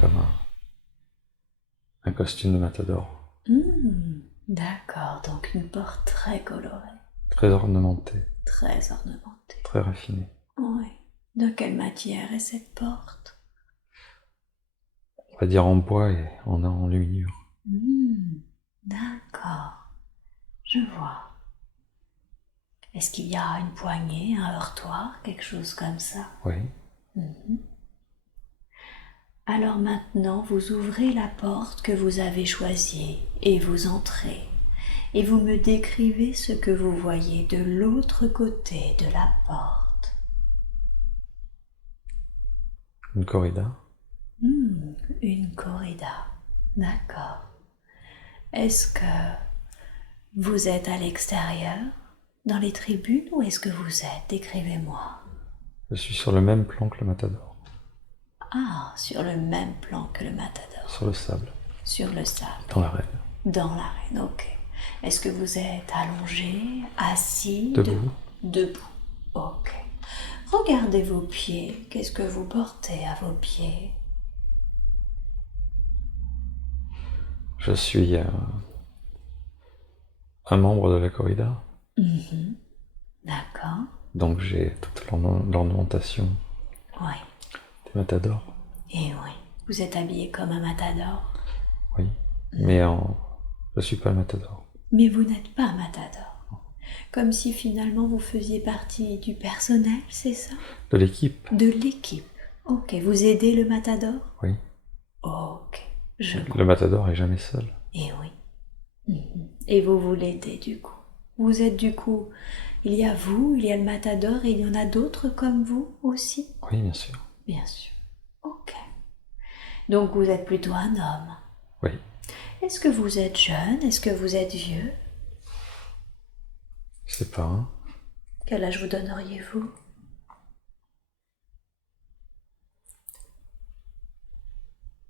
comme un costume de matador. D'accord, donc une porte très colorée, Très ornementé, très ornementée. très raffiné. Oui. De quelle matière est cette porte? On va dire en bois et en enluminure. D'accord, je vois. Est-ce qu'il y a une poignée, un heurtoir, quelque chose comme ça? Oui. Alors maintenant, vous ouvrez la porte que vous avez choisie et vous entrez. Et vous me décrivez ce que vous voyez de l'autre côté de la porte. Une corrida. Une corrida. D'accord. Est-ce que vous êtes à l'extérieur, dans les tribunes, ou est-ce que vous êtes? Décrivez-moi. Je suis sur le même plan que le matador. Ah, sur le même plan que le matador. Sur le sable. Sur le sable. Dans l'arène. Dans l'arène, ok. Est-ce que vous êtes allongé, assis? Debout. Debout, ok. Regardez vos pieds. Qu'est-ce que vous portez à vos pieds? Je suis un membre de la corrida. D'accord. Donc j'ai toute l'ornementation Oui. des matadors. Et oui. Vous êtes habillé comme un matador. Oui. Mais je suis pas le matador. Mais vous n'êtes pas un matador. Comme si finalement vous faisiez partie du personnel, c'est ça? De l'équipe. De l'équipe. Ok. Vous aidez le matador? Oui. Ok. Je Le comprends. matador est jamais seul. Et oui. Et vous l'aidez du coup. Vous êtes du coup, il y a vous, il y a le matador et il y en a d'autres comme vous aussi? Oui, bien sûr. Bien sûr. Ok. Donc vous êtes plutôt un homme. Oui. Est-ce que vous êtes jeune? Est-ce que vous êtes vieux? Je sais pas. Hein. Quel âge vous donneriez-vous?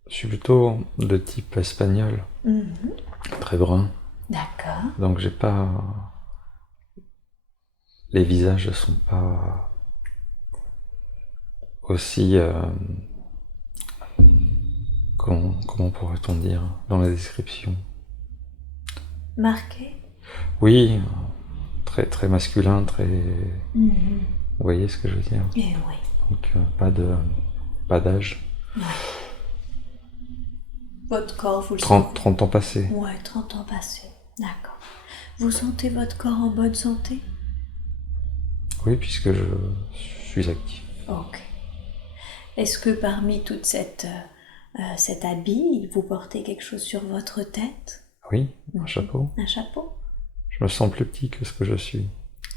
Je suis plutôt de type espagnol. Très brun. D'accord. Donc j'ai pas... Les visages sont pas aussi... comment pourrait-on dire dans la description? Marqué? Oui, très, très masculin, très... Vous voyez ce que je veux dire? Eh oui. Donc pas d'âge. Ouais. Votre corps, vous le 30 ans passés. Ouais, 30 ans passés. D'accord. Vous sentez votre corps en bonne santé? Oui, puisque je suis actif. Ok. Est-ce que parmi toute cet habit, vous portez quelque chose sur votre tête? Oui, un chapeau. Un chapeau? Je me sens plus petit que ce que je suis.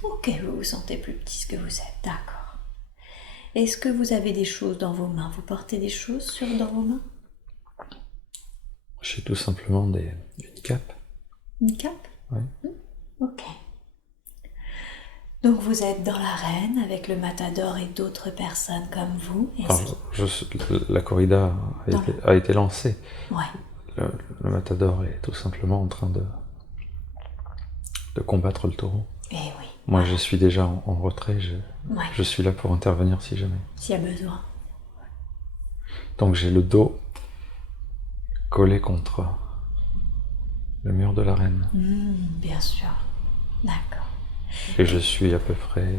Ok, vous vous sentez plus petit que vous êtes, d'accord. Est-ce que vous avez des choses dans vos mains? Vous portez des choses dans vos mains? J'ai tout simplement une cape. Une cape? Oui. Ok. Donc vous êtes dans l'arène avec le matador et d'autres personnes comme vous. Alors, la corrida a été lancée. Ouais. Le matador est tout simplement en train de combattre le taureau. Eh oui. Moi, je suis déjà en retrait. Ouais. Je suis là pour intervenir si jamais. S'il y a besoin. Donc j'ai le dos collé contre le mur de l'arène. Bien sûr. D'accord. Et je suis à peu près...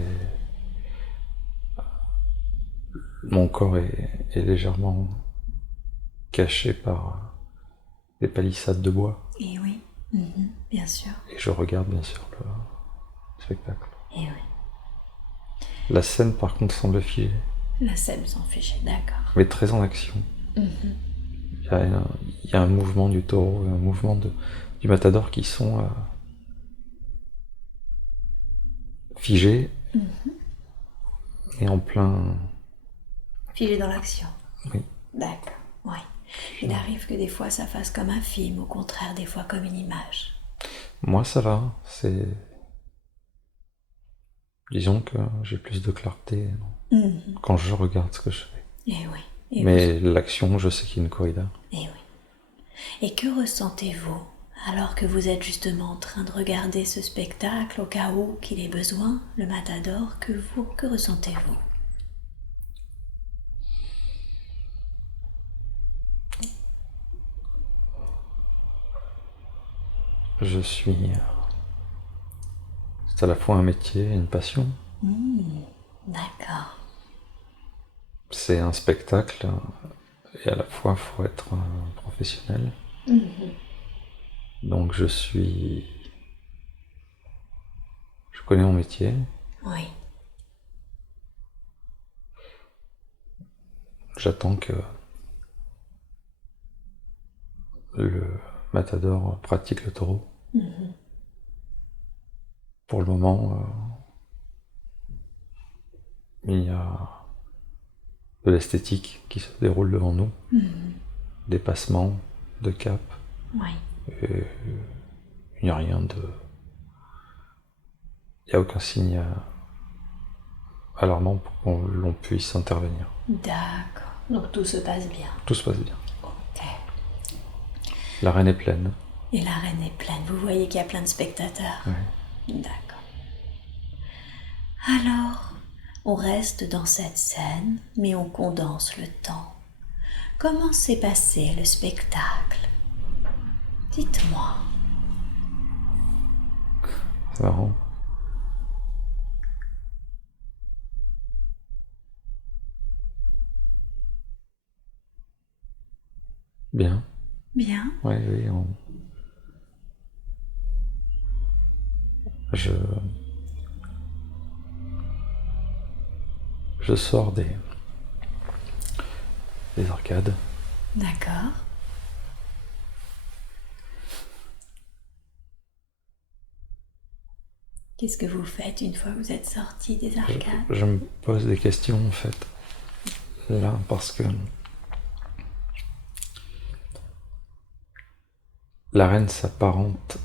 Mon corps est légèrement caché par des palissades de bois. Eh oui. Bien sûr. Et je regarde bien sûr le spectacle. Eh oui. La scène par contre semble figée. La scène s'en fichait, d'accord. Mais très en action. Il y a un mouvement du taureau et un mouvement du matador qui sont figés et en plein... Figé dans l'action. Oui. D'accord, oui. Il arrive que des fois ça fasse comme un film, au contraire des fois comme une image. Moi ça va, c'est... Disons que j'ai plus de clarté quand je regarde ce que je fais. Eh oui. Et mais l'action, je sais qu'il y a une corrida. Eh oui. Et que ressentez-vous alors que vous êtes justement en train de regarder ce spectacle au cas où qu'il ait besoin, le matador, que ressentez-vous? je suis... C'est à la fois un métier et une passion. D'accord. C'est un spectacle et à la fois il faut être professionnel. Donc je connais mon métier. Oui. J'attends que le matador pratique le taureau. Pour le moment, il y a de l'esthétique qui se déroule devant nous, des passements de cap, Oui. et il n'y a rien de... Il n'y a aucun signe alarmant pour qu'on l'on puisse intervenir. D'accord. Donc tout se passe bien. Tout se passe bien. Ok. L'arène est pleine. Et l'arène est pleine. Vous voyez qu'il y a plein de spectateurs. Oui. D'accord. Alors, on reste dans cette scène, mais on condense le temps. Comment s'est passé le spectacle? Dites-moi. C'est marrant. Bien. Bien. Oui, oui. Je sors des arcades. D'accord. Qu'est-ce que vous faites une fois que vous êtes sorti des arcades? Je me pose des questions en fait. Là, parce que l'arène s'apparente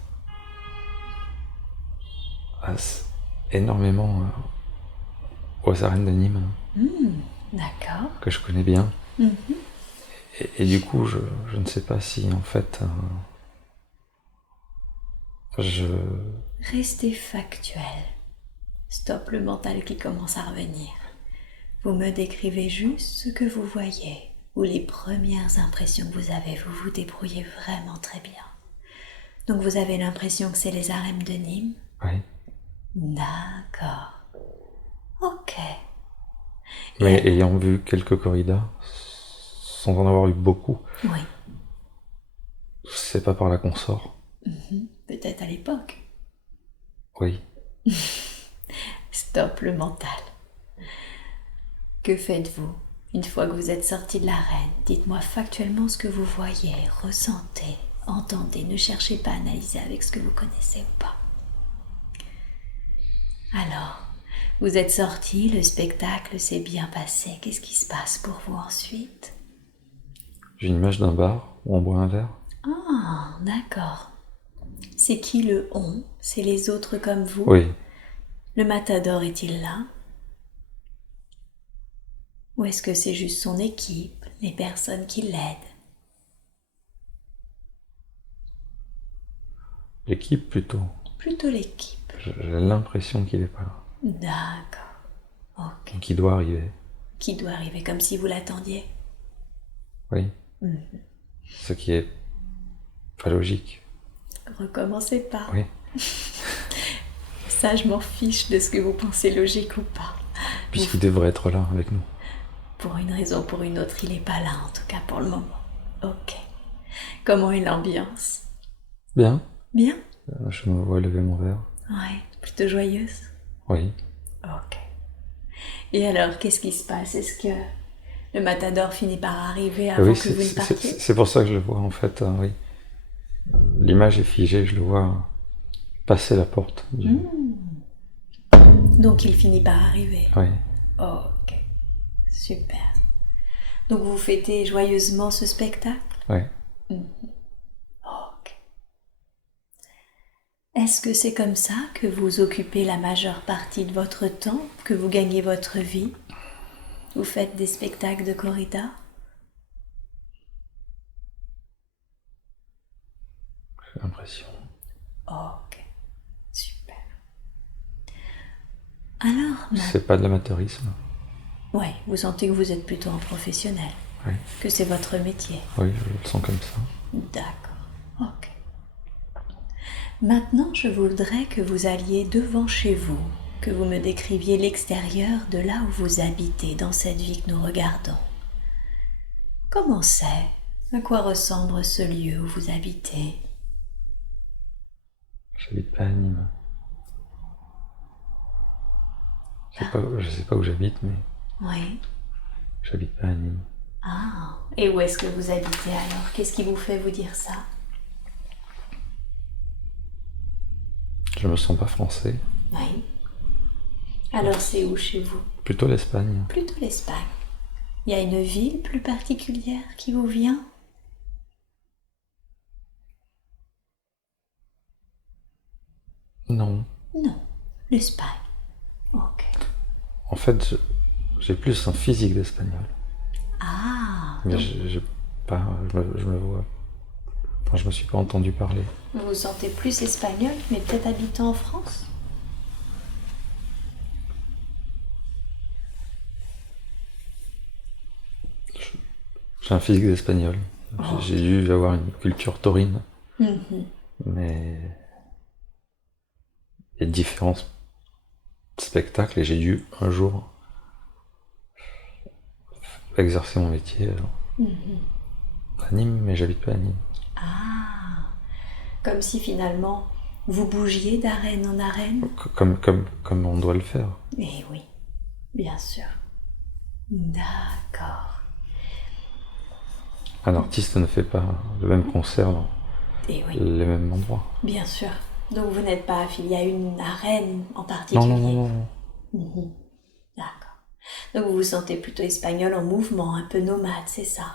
énormément aux arènes de Nîmes, D'accord. que je connais bien. Et du coup, je ne sais pas si en fait Restez factuel. Stop le mental qui commence à revenir. Vous me décrivez juste ce que vous voyez ou les premières impressions que vous avez. Vous vous débrouillez vraiment très bien. Donc vous avez l'impression que c'est les arènes de Nîmes? Oui. D'accord. Ok. Mais ayant vu quelques corridas, sans en avoir eu beaucoup, Oui. c'est pas par là qu'on sort. Peut-être à l'époque. Oui. Stop le mental. Que faites-vous une fois que vous êtes sorti de l'arène? Dites-moi factuellement ce que vous voyez, ressentez, entendez. Ne cherchez pas à analyser avec ce que vous connaissez ou pas. Alors, vous êtes sorti, le spectacle s'est bien passé. Qu'est-ce qui se passe pour vous ensuite? J'ai une image d'un bar où on boit un verre. Ah, d'accord. C'est qui le on? C'est les autres comme vous? Oui. Le matador est-il là? Ou est-ce que c'est juste son équipe, les personnes qui l'aident? L'équipe plutôt. Plutôt l'équipe. J'ai l'impression qu'il est pas là. D'accord. Ok. Qu'il doit arriver. Qui doit arriver comme si vous l'attendiez? Oui. Ce qui est pas logique. Recommencez pas. Oui. Ça, je m'en fiche de ce que vous pensez logique ou pas. Puisqu'il devrait être là avec nous. Pour une raison ou pour une autre, il n'est pas là, en tout cas pour le moment. Ok. Comment est l'ambiance? Bien. Bien? Je me vois lever mon verre. Ouais, plutôt joyeuse? Oui. Ok. Et alors, qu'est-ce qui se passe? Est-ce que le matador finit par arriver avant que vous ne partiez? C'est pour ça que je le vois en fait, oui. L'image est figée, je le vois passer la porte. Donc il finit par arriver? Oui. Ok. Super. Donc vous fêtez joyeusement ce spectacle? Oui. Ok. Est-ce que c'est comme ça que vous occupez la majeure partie de votre temps, que vous gagnez votre vie? Vous faites des spectacles de corrida? J'ai l'impression. Ok. Super. Alors, c'est pas de l'amateurisme? ouais, vous sentez que vous êtes plutôt un professionnel? Oui. Que c'est votre métier? Oui, je le sens comme ça. D'accord. Ok. Maintenant, je voudrais que vous alliez devant chez vous, que vous me décriviez l'extérieur de là où vous habitez dans cette vie que nous regardons. Comment c'est? À quoi ressemble ce lieu où vous habitez? J'habite pas à Nîmes. Je sais pas où j'habite, mais Oui. j'habite pas à Nîmes. Ah, et où est-ce que vous habitez alors? Qu'est-ce qui vous fait vous dire ça? Je me sens pas français. Oui. Alors c'est où chez vous? Plutôt l'Espagne. Plutôt l'Espagne. Il y a une ville plus particulière qui vous vient? Non. Non, l'Espagne. Ok. En fait, j'ai plus un physique d'espagnol. Ah, Mais donc j'ai pas, je me vois. Enfin, je me suis pas entendu parler. vous vous sentez plus espagnol, mais peut-être habitant en France? J'ai un physique d'espagnol. J'ai dû avoir une culture taurine, Mhm. mais il y a différents spectacles et j'ai dû un jour exercer mon métier à Nîmes, mais j'habite pas à Nîmes. Ah, comme si finalement vous bougiez d'arène en arène? Comme on doit le faire. Eh oui, bien sûr. D'accord. Un artiste ne fait pas le même concert dans Eh oui, les mêmes endroits. bien sûr. Donc vous n'êtes pas affilié à une arène en Non, particulier? non, non, non. Mhm. D'accord. Donc vous vous sentez plutôt espagnol en mouvement, un peu nomade, c'est ça?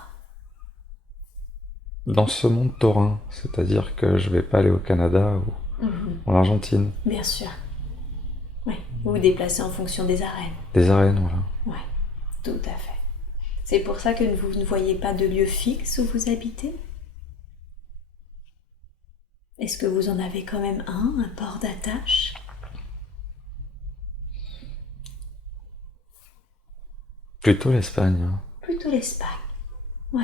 Dans ce monde taurin, c'est-à-dire que je vais pas aller au Canada ou Mhm. en Argentine. Bien sûr. Oui, vous vous déplacez en fonction des arènes. Des arènes, voilà. Oui, tout à fait. C'est pour ça que vous ne voyez pas de lieu fixe où vous habitez? Est-ce que vous en avez quand même un port d'attache? Plutôt l'Espagne. Hein. Plutôt l'Espagne. Ouais.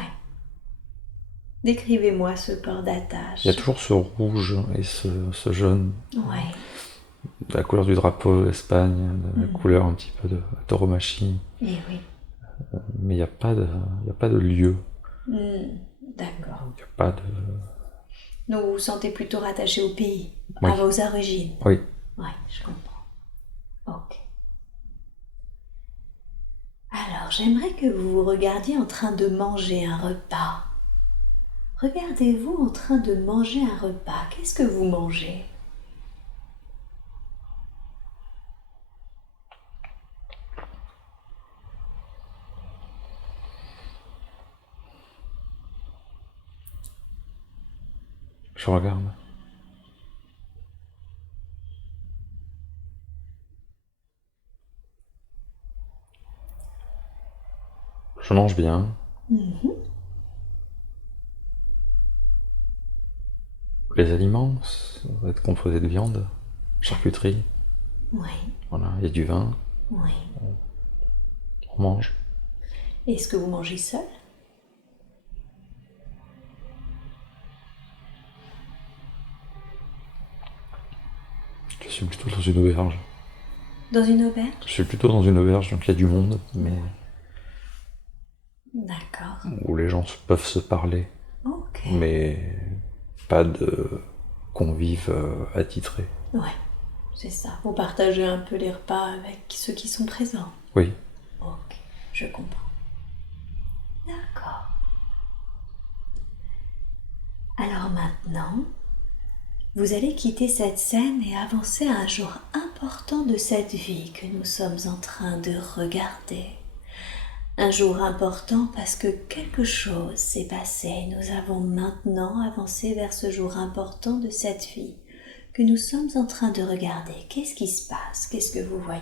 Décrivez-moi ce port Il d'attache. y a toujours ce rouge et ce jaune, Ouais. de la couleur du drapeau d'Espagne, de la couleur un petit peu de tauromachie. Eh oui. Mais il n'y a pas de lieu. D'accord. Il n'y a pas de... Donc vous vous sentez plutôt rattaché au pays, Oui. à vos origines. Oui. Ouais, je comprends. Ok. Alors, j'aimerais que vous vous regardiez en train de manger un repas. Regardez-vous en train de manger un repas. Qu'est-ce que vous mangez? Je regarde. Je mange bien. Les aliments, ça va être composé de viande, charcuterie. Oui, Voilà, il y a du vin, oui. on mange. Est-ce que vous mangez seul? Je suis plutôt dans une auberge. Dans une auberge? Je suis plutôt dans une auberge, donc il y a du monde, mais D'accord. où les gens peuvent se parler, Ok. mais pas de convives attitrés. Ouais, c'est ça. Vous partagez un peu les repas avec ceux qui sont présents. Oui. Ok, je comprends. D'accord. Alors maintenant, vous allez quitter cette scène et avancer à un jour important de cette vie que nous sommes en train de regarder. Un jour important parce que quelque chose s'est passé. Nous avons maintenant avancé vers ce jour important de cette vie que nous sommes en train de regarder. Qu'est-ce qui se passe? Qu'est-ce que vous voyez?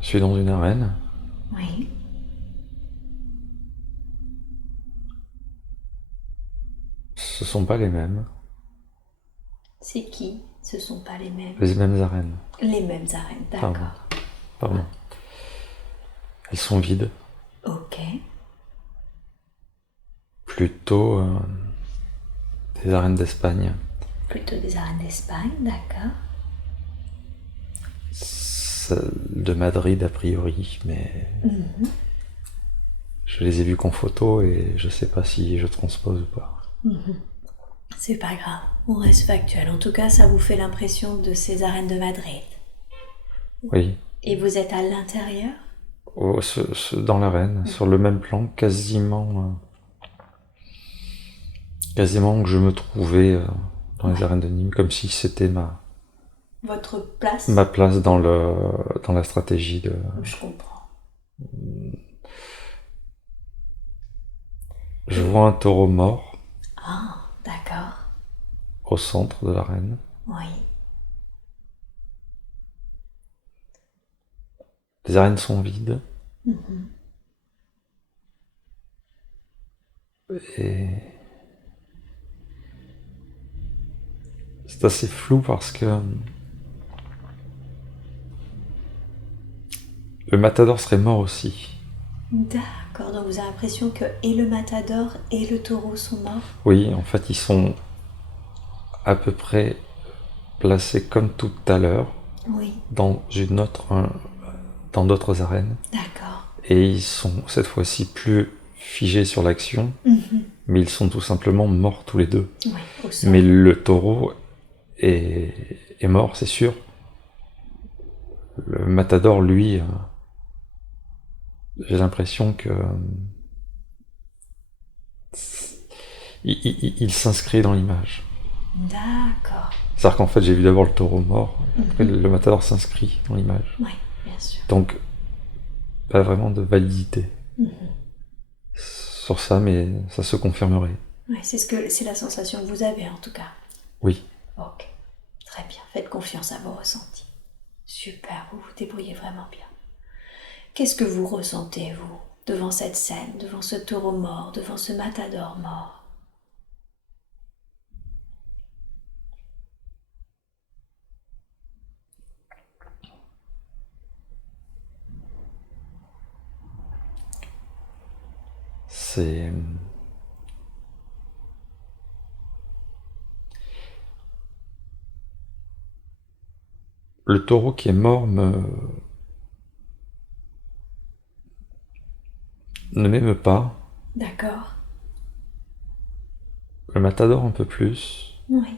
Je suis dans une arène. Oui. Ce sont pas les mêmes. C'est qui? Ce ne sont pas les mêmes. Les mêmes arènes. Les mêmes arènes, d'accord. Pardon. Elles sont vides. Ok. Plutôt des arènes d'Espagne. Plutôt des arènes d'Espagne, d'accord. Celles de Madrid a priori, mais je les ai vues qu'en photo et je sais pas si je transpose ou pas. C'est pas grave, on reste factuel. En tout cas, ça vous fait l'impression de ces arènes de Madrid. Oui. Et vous êtes à l'intérieur? Dans l'arène, sur le même plan, quasiment que je me trouvais dans les arènes de Nîmes, comme si c'était Votre place? ma place dans la stratégie de... Je comprends. Je vois un taureau mort Ah, d'accord. au centre de l'arène. Oui. Les arènes sont vides. Et c'est assez flou parce que le matador serait mort aussi. D'accord, donc vous avez l'impression que et le matador et le taureau sont morts? Oui, en fait, ils sont à peu près placés comme tout à l'heure Oui. dans d'autres arènes. D'accord. Et ils sont cette fois-ci plus figés sur l'action, mais ils sont tout simplement morts tous les deux. Oui, au sol. Mais le taureau est mort, c'est sûr. Le matador, lui, j'ai l'impression que il s'inscrit dans l'image. D'accord. C'est-à-dire qu'en fait, j'ai vu d'abord le taureau mort, après le matador s'inscrit dans l'image. Oui, bien sûr. Donc, pas vraiment de validité sur ça, mais ça se confirmerait. Oui, c'est la sensation que vous avez en tout cas. Oui. Ok, très bien. Faites confiance à vos ressentis. Super, vous vous débrouillez vraiment bien. Qu'est-ce que vous ressentez, vous, devant cette scène, devant ce taureau mort, devant ce matador mort? C'est... Le taureau qui est mort ne m'émeut pas. D'accord. Le matador un peu plus. Oui.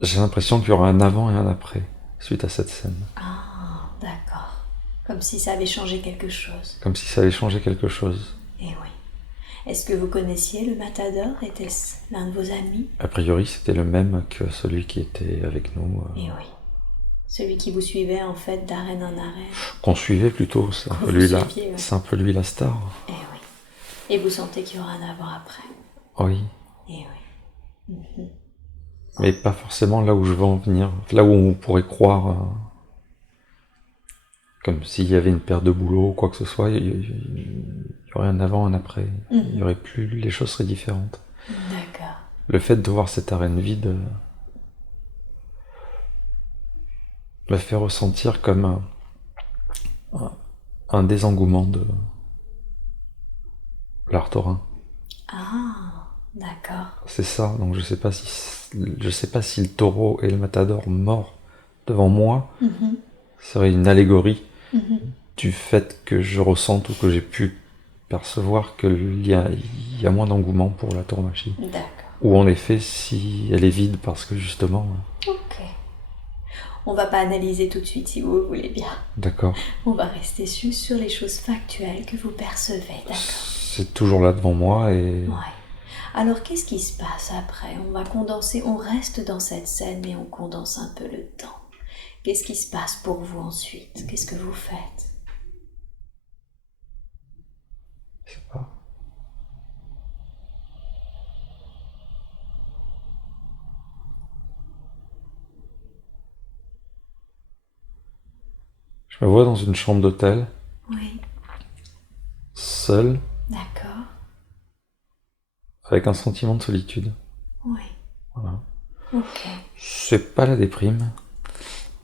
J'ai l'impression qu'il y aura un avant et un après suite à cette scène. Ah, d'accord. Comme si ça avait changé quelque chose. Comme si ça allait changer quelque chose. Eh oui. Est-ce que vous connaissiez le matador? Était-ce l'un de vos amis? A priori, c'était le même que celui qui était avec nous. Eh oui. Celui qui vous suivait en fait d'arène en arène. Qu'on suivait plutôt, c'est un, Qu'on peu vous lui, suiviez, ouais. c'est un peu lui la star. Eh oui. Et vous sentez qu'il y aura un avant-après? Oui. Eh oui. Mais pas forcément là où je veux en venir. Là où on pourrait croire, comme s'il y avait une paire de boulot ou quoi que ce soit, il y aurait un avant, un après. Il y aurait plus, les choses seraient différentes. D'accord. Le fait de voir cette arène vide m'a fait ressentir comme un désengouement de l'art taurin. Ah, d'accord. C'est ça, donc je sais pas si le taureau et le matador morts devant moi serait une allégorie du fait que je ressente ou que j'ai pu percevoir qu'il y a moins d'engouement pour la tauromachie. D'accord. Ou en effet, si elle est vide parce que justement... Ok. On va pas analyser tout de suite si vous voulez bien. D'accord. On va rester juste sur les choses factuelles que vous percevez, d'accord? C'est toujours là devant moi et... Ouais. Alors qu'est-ce qui se passe après? On va condenser, on reste dans cette scène mais on condense un peu le temps. Qu'est-ce qui se passe pour vous ensuite? Qu'est-ce que vous faites? Je sais pas. Je me vois dans une chambre d'hôtel, Oui. seul, D'accord. avec un sentiment de solitude. Oui. Voilà. Ok. C'est pas la déprime,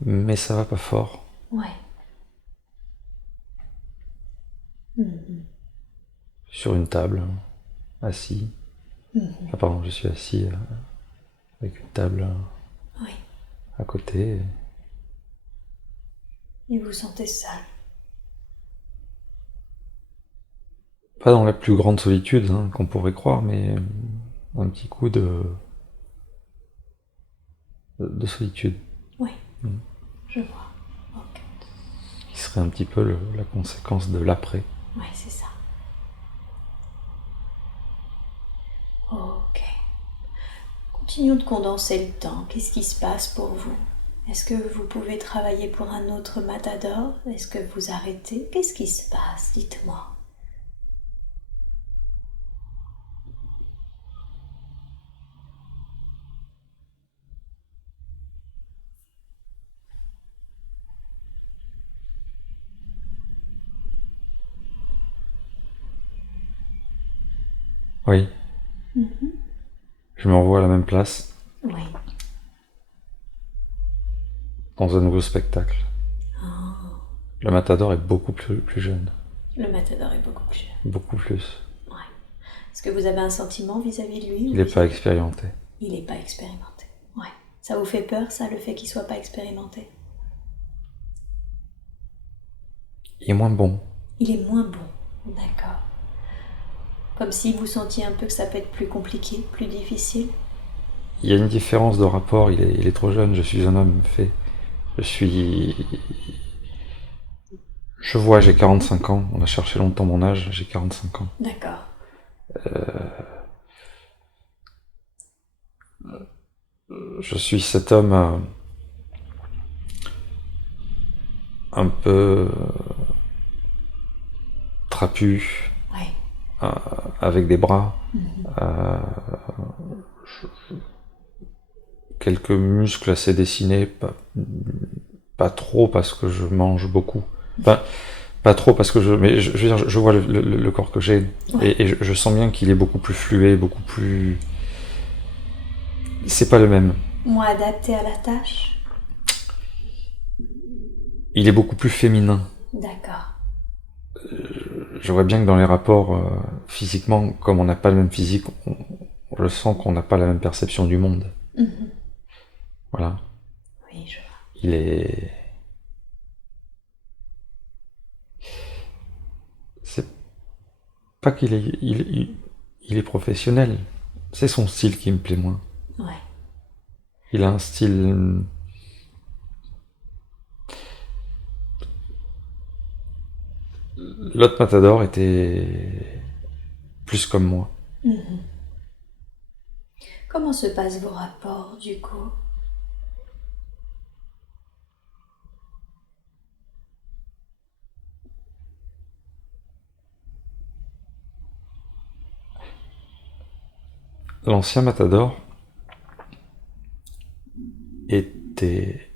mais ça va pas fort. Ouais. Mhm. Sur une table, assis. Ah pardon, je suis assis avec une table Oui. à côté. Et vous sentez seul. Pas dans la plus grande solitude qu'on pourrait croire, mais un petit coup de solitude. Oui. Je vois. Ok. Qui serait un petit peu la conséquence de l'après. Oui, c'est ça. Ok. Continuons de condenser le temps. Qu'est-ce qui se passe pour vous? Est-ce que vous pouvez travailler pour un autre matador? Est-ce que vous arrêtez? Qu'est-ce qui se passe? Dites-moi. Oui. Je me revois à la même place, Oui. dans un nouveau spectacle. Oh. Le matador est beaucoup plus jeune. Le matador est beaucoup plus jeune. Beaucoup plus. Ouais. Est-ce que vous avez un sentiment vis-à-vis de lui? Il n'est pas expérimenté. Il n'est pas expérimenté. Ouais. Ça vous fait peur, ça, le fait qu'il soit pas expérimenté? Il est moins bon. Il est moins bon. D'accord. Comme si vous sentiez un peu que ça peut être plus compliqué, plus difficile? Il y a une différence de rapport, il est trop jeune, je suis un homme fait. Je vois, j'ai 45 ans, on a cherché longtemps mon âge, j'ai 45 ans. D'accord. Je suis cet homme un peu trapu, Ouais. avec des bras, quelques muscles assez dessinés, pas trop parce que je mange beaucoup. Enfin, pas trop parce que mais je veux dire, je vois le corps que j'ai, Ouais. et je sens bien qu'il est beaucoup plus fluet, beaucoup plus... C'est pas le même. Moins adapté à la tâche? Il est beaucoup plus féminin. D'accord. Je vois bien que dans les rapports, physiquement, comme on n'a pas le même physique, on le sent qu'on n'a pas la même perception du monde. Voilà. Oui, je vois. Il est... C'est pas qu'il est... Il est professionnel. C'est son style qui me plaît moins. Ouais. Il a un style... L'autre matador était plus comme moi. Comment se passent vos rapports, du coup? L'ancien matador était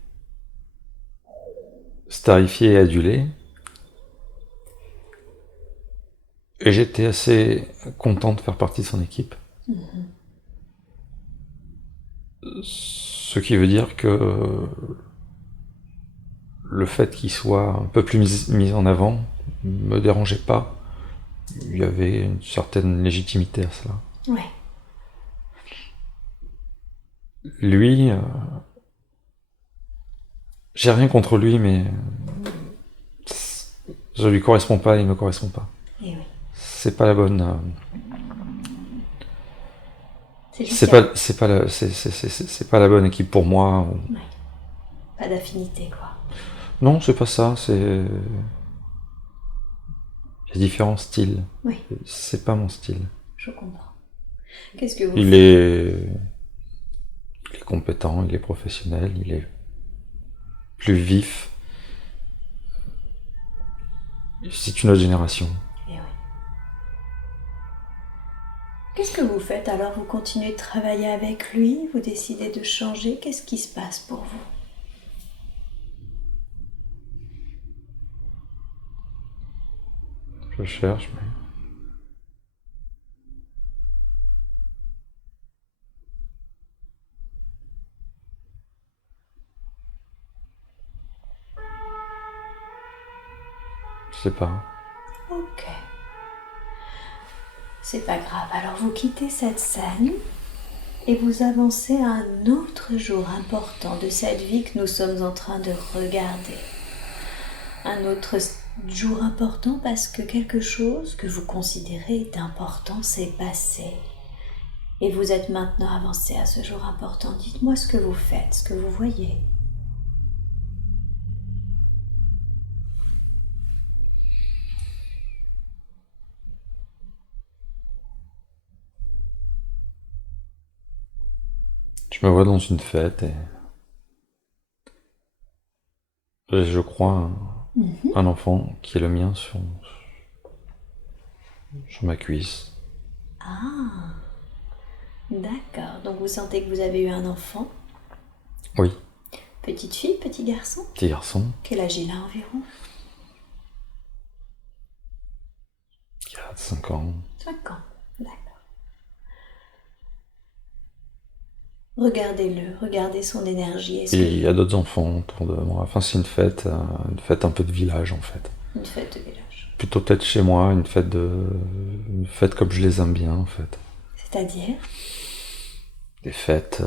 starifié et adulé. Et j'étais assez content de faire partie de son équipe. Ce qui veut dire que le fait qu'il soit un peu plus mis en avant me dérangeait pas. Il y avait une certaine légitimité à cela. Ouais. Lui, j'ai rien contre lui, mais je lui correspond pas, il me correspond pas. Et oui. C'est pas la bonne. C'est juste qu'il y a- C'est pas la bonne équipe pour moi. Ouais. Pas d'affinité, quoi. Non, c'est pas ça. C'est il y a différents styles. Oui, C'est pas mon style. je comprends. Qu'est-ce que vous Il faites? est compétent, il est professionnel, il est plus vif. C'est une autre génération. Eh oui. Qu'est-ce que vous faites alors? Vous continuez de travailler avec lui? Vous décidez de changer? Qu'est-ce qui se passe pour vous? Je cherche, mais... sais pas. Ok. C'est pas grave. Alors vous quittez cette scène et vous avancez à un autre jour important de cette vie que nous sommes en train de regarder. Un autre jour important parce que quelque chose que vous considérez d'important s'est passé. Et vous êtes maintenant avancé à ce jour important. Dites-moi ce que vous faites, ce que vous voyez. Je me vois dans une fête et je crois un enfant qui est le mien sur ma cuisse. Ah, d'accord. Donc vous sentez que vous avez eu un enfant? Oui, Petite fille, petit garçon? petit garçon, Quel âge il a environ? 4, 5 ans. 5 ans, d'accord. Regardez-le, regardez son énergie. Est-ce Et il y a d'autres enfants autour de moi. Enfin, c'est une fête un peu de village en fait. une fête de village? Plutôt peut-être chez moi, une fête comme je les aime bien en fait. C'est-à-dire? Des fêtes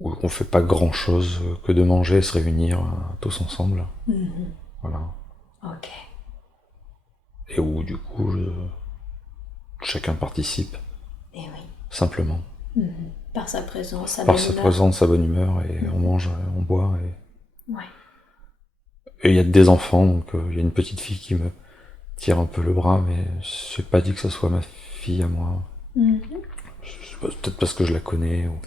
où on fait pas grand chose que de manger et se réunir tous ensemble. Voilà. Ok. Et où du coup chacun participe, Eh oui. simplement. Par sa présence, sa Par bonne sa humeur. présence, sa bonne humeur, et on mange, on boit. Ouais. Et il y a des enfants, donc il y a une petite fille qui me tire un peu le bras, mais c'est pas dit que ce soit ma fille à moi. Peut-être parce que je la connais, ou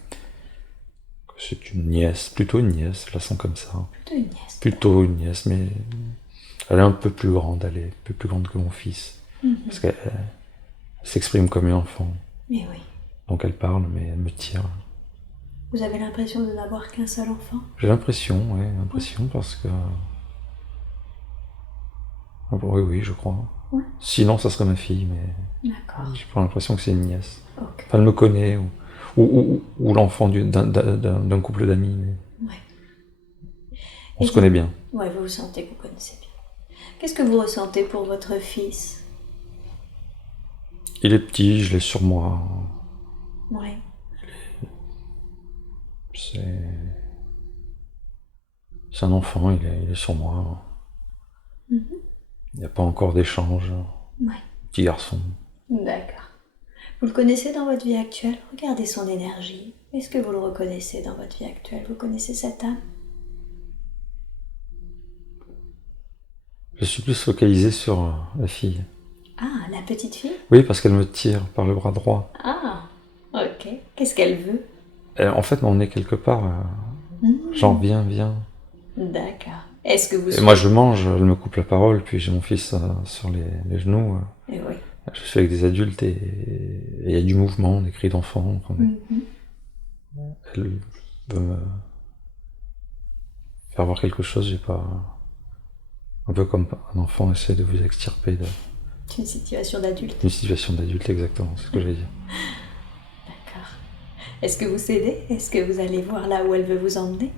que c'est une nièce, plutôt une nièce, je la sens comme ça. Plutôt une nièce. Plutôt une nièce, mais elle est un peu plus grande, elle est un peu plus grande que mon fils. Parce qu'elle s'exprime comme une enfant. Eh oui. Donc elle parle, mais elle me tire. Vous avez l'impression de n'avoir qu'un seul enfant? J'ai l'impression, parce que... Ah bon, oui, je crois. Ouais. Sinon, ça serait ma fille, mais D'accord. j'ai pas l'impression que c'est une nièce. Ok. Enfin, elle me connaît, ou l'enfant d'un couple d'amis. Mais Ouais. on se connaît bien. Ouais, vous sentez que vous connaissez bien. Qu'est-ce que vous ressentez pour votre fils? Il est petit, je l'ai sur moi. Ouais. C'est un enfant, il est sur moi. Il n'y a pas encore d'échange. Ouais. Petit garçon. D'accord. Vous le connaissez dans votre vie actuelle? Regardez son énergie. Est-ce que vous le reconnaissez dans votre vie actuelle? Vous connaissez cette âme? Je suis plus focalisé sur la fille. Ah, la petite fille? Oui, parce qu'elle me tire par le bras droit. Ah, ok. Qu'est-ce qu'elle veut? En fait, on est quelque part, genre viens. D'accord. Est-ce que vous... Et moi je mange, elle me coupe la parole, puis j'ai mon fils sur les genoux. Eh oui. Je suis avec des adultes et il y a du mouvement, des cris d'enfants. Elle veut me faire voir quelque chose, j'ai pas... Un peu comme un enfant essaie de vous extirper C'est une situation d'adulte. d'une situation d'adulte, exactement, c'est ce que j'ai dit. D'accord. Est-ce que vous cédez? Est-ce que vous allez voir là où elle veut vous emmener?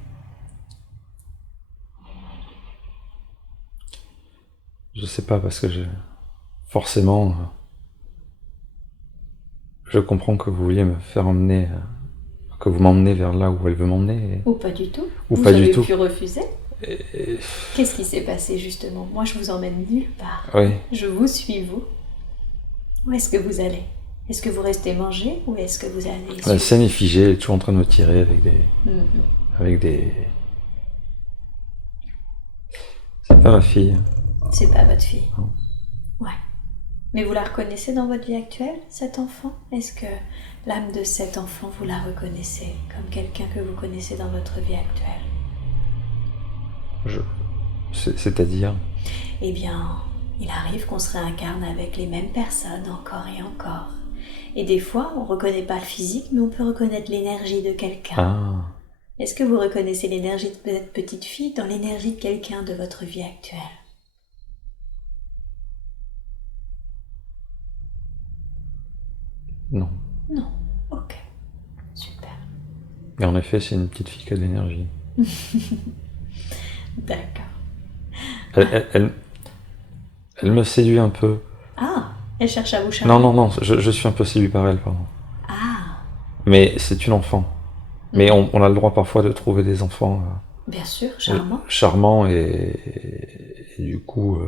Je sais pas, parce que forcément, je comprends que vous vouliez me faire emmener, que vous m'emmenez vers là où elle veut m'emmener. Ou pas du tout? Ou vous pas avez du tout. pu refuser? Et... Qu'est-ce qui s'est passé justement? Moi je vous emmène nulle part. Oui. Je vous suis, vous. Où est-ce que vous allez? Est-ce que vous restez manger ou est-ce que vous allez... La scène est figée, elle est toujours en train de me tirer avec des... C'est pas ma fille. C'est pas votre fille? Non. Ouais. Mais vous la reconnaissez dans votre vie actuelle, cet enfant? Est-ce que l'âme de cet enfant, vous la reconnaissez comme quelqu'un que vous connaissez dans votre vie actuelle? C'est-à-dire? Eh bien, il arrive qu'on se réincarne avec les mêmes personnes encore et encore. Et des fois, on ne reconnaît pas le physique, mais on peut reconnaître l'énergie de quelqu'un. Ah. Est-ce que vous reconnaissez l'énergie de cette petite fille dans l'énergie de quelqu'un de votre vie actuelle? Non. Non. Ok. Super. Mais en effet, c'est une petite fille qui a de l'énergie. D'accord. Elle me séduit un peu. Ah, elle cherche à vous charmer. Non, je suis un peu séduit par elle, pardon. Ah, Mais c'est une enfant. Mais on a le droit parfois de trouver des enfants bien sûr, charmant. charmants et du coup,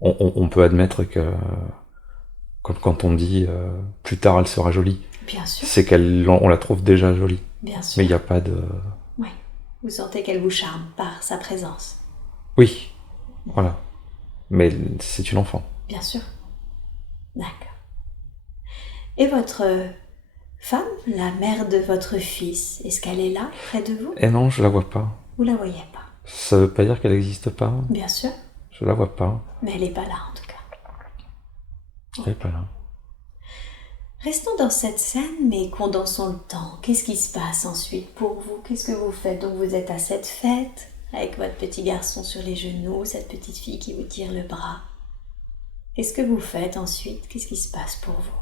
on peut admettre que quand on dit plus tard elle sera jolie, Bien sûr, c'est on la trouve déjà jolie. bien sûr. Mais il n'y a pas de... Oui, vous sentez qu'elle vous charme par sa présence. Oui, voilà. Mais c'est une enfant. Bien sûr. D'accord. Et votre femme, la mère de votre fils, est-ce qu'elle est là, près de vous? Et non, je la vois pas. Vous la voyez pas? Ça veut pas dire qu'elle n'existe pas. Bien sûr, Je la vois pas. mais elle n'est pas là en tout cas. Elle est pas là. Restons dans cette scène, mais condensons le temps. Qu'est-ce qui se passe ensuite pour vous? Qu'est-ce que vous faites? Donc vous êtes à cette fête, avec votre petit garçon sur les genoux, cette petite fille qui vous tire le bras. Qu'est-ce que vous faites ensuite? Qu'est-ce qui se passe pour vous?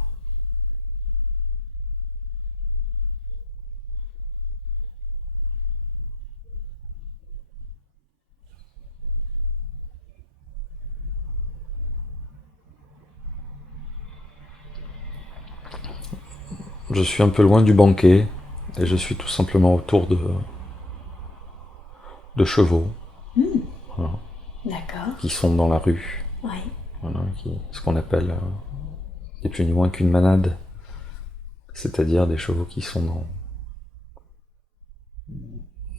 Je suis un peu loin du banquet et je suis tout simplement autour de chevaux. Voilà, D'accord. qui sont dans la rue. Oui. Voilà, ce qu'on appelle ni plus ni moins qu'une manade. C'est-à-dire des chevaux qui sont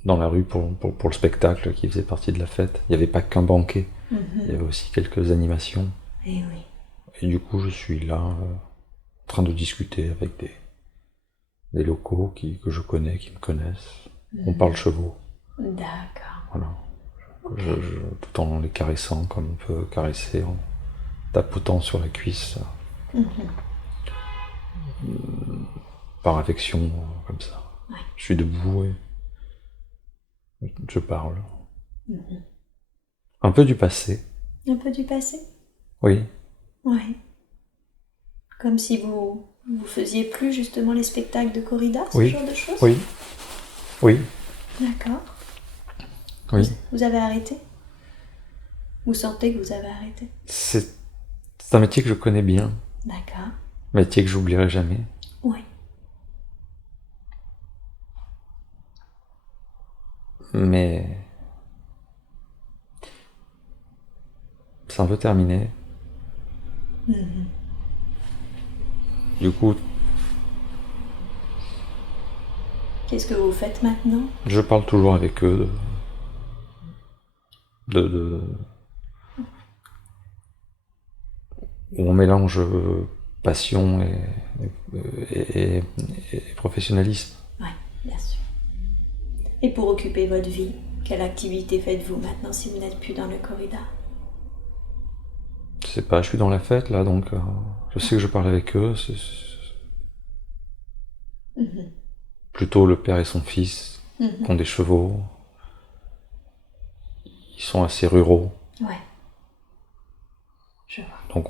dans la rue pour le spectacle qui faisait partie de la fête. Il n'y avait pas qu'un banquet, il y avait aussi quelques animations. Et oui. Et du coup, je suis là, en train de discuter avec des locaux que je connais, qui me connaissent. On parle chevaux. D'accord. Voilà. Tout en les caressant comme on peut caresser, en tapotant sur la cuisse. Par affection, comme ça. Ouais. Je suis debout et je parle. Un peu du passé. Un peu du passé? Oui. Oui. Comme si vous faisiez plus justement les spectacles de corrida, ce Oui. genre de choses? Oui. Oui. D'accord. Oui. Vous avez arrêté? Vous sentez que vous avez arrêté? C'est un métier que je connais bien. D'accord. Métier que j'oublierai jamais. Oui. Mais c'est un peu terminé. Du coup, Qu'est-ce que vous faites maintenant? je parle toujours avec eux où on mélange passion et professionnalisme. Oui, bien sûr. Et pour occuper votre vie, quelle activité faites-vous maintenant si vous n'êtes plus dans le corrida? Je sais pas, je suis dans la fête là, donc je sais que je parle avec eux. Plutôt le père et son fils, qui ont des chevaux. Ils sont assez ruraux. Ouais. Je vois. Donc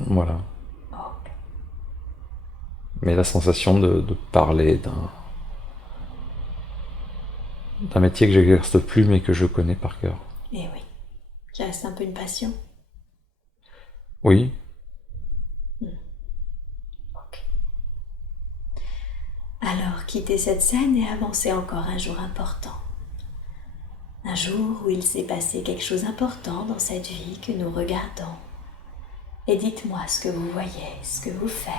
voilà. Ok. Mais la sensation de parler d'un métier que j'exerce plus mais que je connais par cœur. Et oui. Qui reste un peu une passion. Oui. Ok. Alors, quittez cette scène et avancez encore un jour important. Un jour où il s'est passé quelque chose d'important dans cette vie que nous regardons. Et dites-moi ce que vous voyez, ce que vous faites.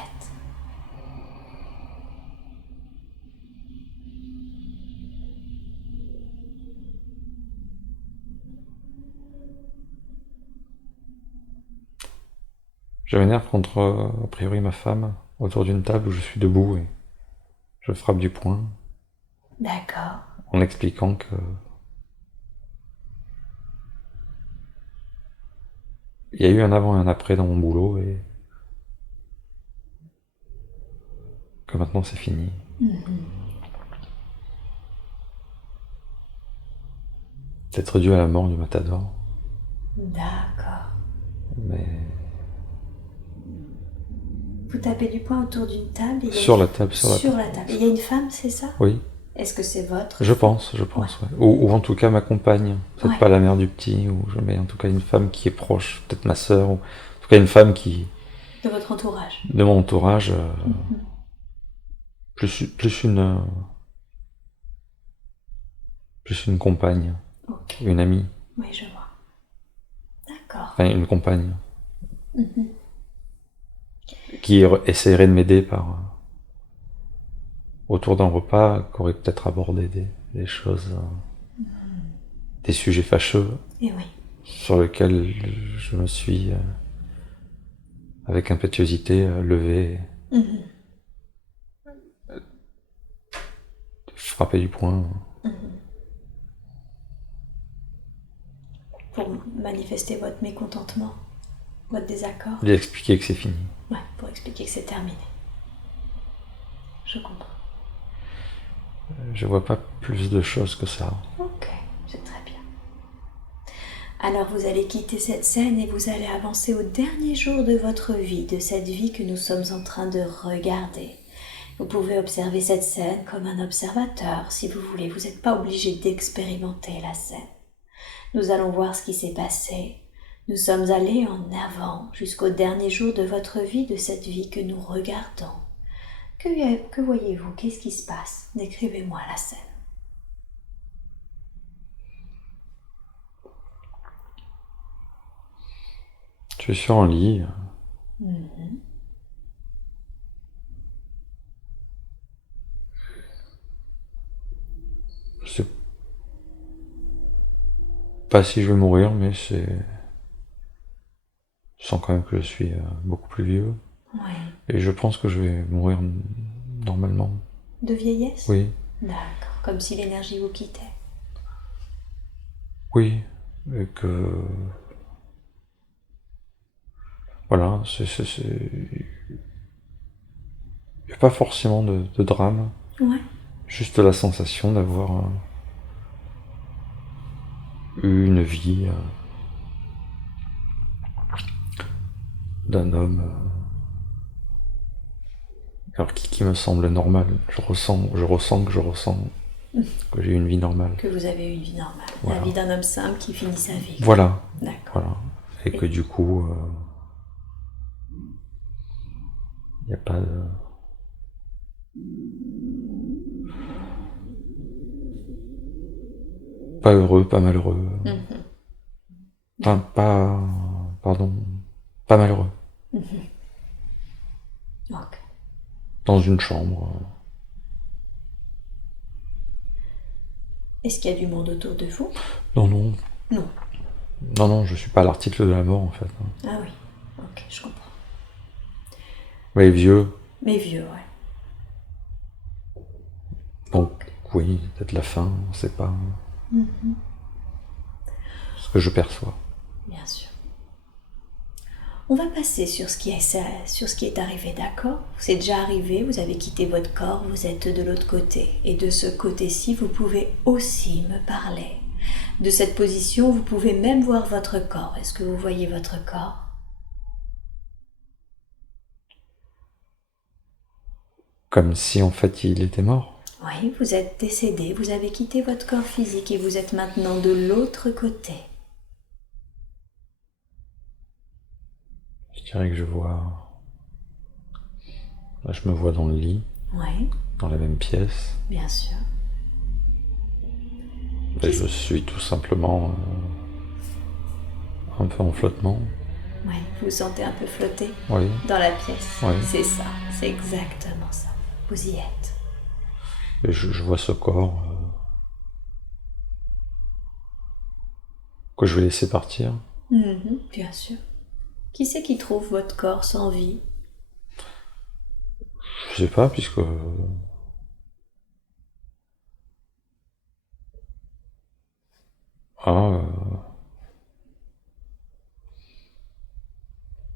Je m'énerve contre, a priori, ma femme, autour d'une table où je suis debout et je frappe du poing. D'accord. En expliquant que il y a eu un avant et un après dans mon boulot et que maintenant c'est fini. Peut-être dû à la mort du matador. D'accord. Mais Vous tapez du poing autour d'une table et sur la table, sur la table. Il y a une femme, c'est ça? Oui. Est-ce que c'est votre? Je pense, ouais. Ou en tout cas ma compagne, peut-être pas la mère du petit, mais en tout cas une femme qui est proche, peut-être ma sœur, ou en tout cas une femme qui... De votre entourage? De mon entourage, plus une compagne, une amie. Oui, je vois. D'accord. Enfin, une compagne. Qui essaierait de m'aider autour d'un repas, qui aurait peut-être abordé des choses, des sujets fâcheux, Et oui. sur lesquels je me suis, avec impétuosité, levé, frappé du poing. Pour manifester votre mécontentement, votre désaccord. Lui expliquer que c'est fini. Ouais, pour expliquer que c'est terminé. Je comprends. Je vois pas plus de choses que ça. Ok, c'est très bien. Alors vous allez quitter cette scène et vous allez avancer au dernier jour de votre vie, de cette vie que nous sommes en train de regarder. Vous pouvez observer cette scène comme un observateur, si vous voulez. Vous n'êtes pas obligé d'expérimenter la scène. Nous allons voir ce qui s'est passé. Nous sommes allés en avant jusqu'au dernier jour de votre vie, de cette vie que nous regardons. Que voyez-vous? Qu'est-ce qui se passe? Décrivez-moi la scène. Je suis sur un lit. Je sais pas si je vais mourir, mais je sens quand même que je suis beaucoup plus vieux. Oui. Et je pense que je vais mourir normalement. De vieillesse? Oui. D'accord, comme si l'énergie vous quittait. Oui, et que... Voilà, il n'y a pas forcément de drame. Ouais. Juste la sensation d'avoir eu une vie d'un homme... alors qui me semble normal. Je ressens que j'ai une vie normale. Que vous avez eu une vie normale. Voilà. La vie d'un homme simple qui finit sa vie. Voilà. D'accord. Voilà. Et que du coup, il n'y a pas de... Pas heureux, pas malheureux. Enfin, pas malheureux. Ok. Dans une chambre. Est-ce qu'il y a du monde autour de vous? Non, non. Non. Non, je suis pas à l'article de la mort, en fait. Ah oui, ok, je comprends. Mais vieux. Mais vieux, ouais. Donc, oui, peut-être la fin, on sait pas. Ce que je perçois. Bien sûr. On va passer sur ce qui est arrivé, d'accord? C'est déjà arrivé, vous avez quitté votre corps, vous êtes de l'autre côté. Et de ce côté-ci, vous pouvez aussi me parler. De cette position, vous pouvez même voir votre corps. Est-ce que vous voyez votre corps? Comme si, en fait, il était mort. Oui, vous êtes décédé, vous avez quitté votre corps physique et vous êtes maintenant de l'autre côté. Je dirais que je vois... Là, je me vois dans le lit. Oui. Dans la même pièce. Bien sûr. Et je suis tout simplement un peu en flottement. Oui, vous vous sentez un peu flotter Oui. dans la pièce. Oui. C'est ça, c'est exactement ça. Vous y êtes. Et je vois ce corps que je vais laisser partir. Bien sûr. Qui c'est qui trouve votre corps sans vie? Je sais pas, puisque...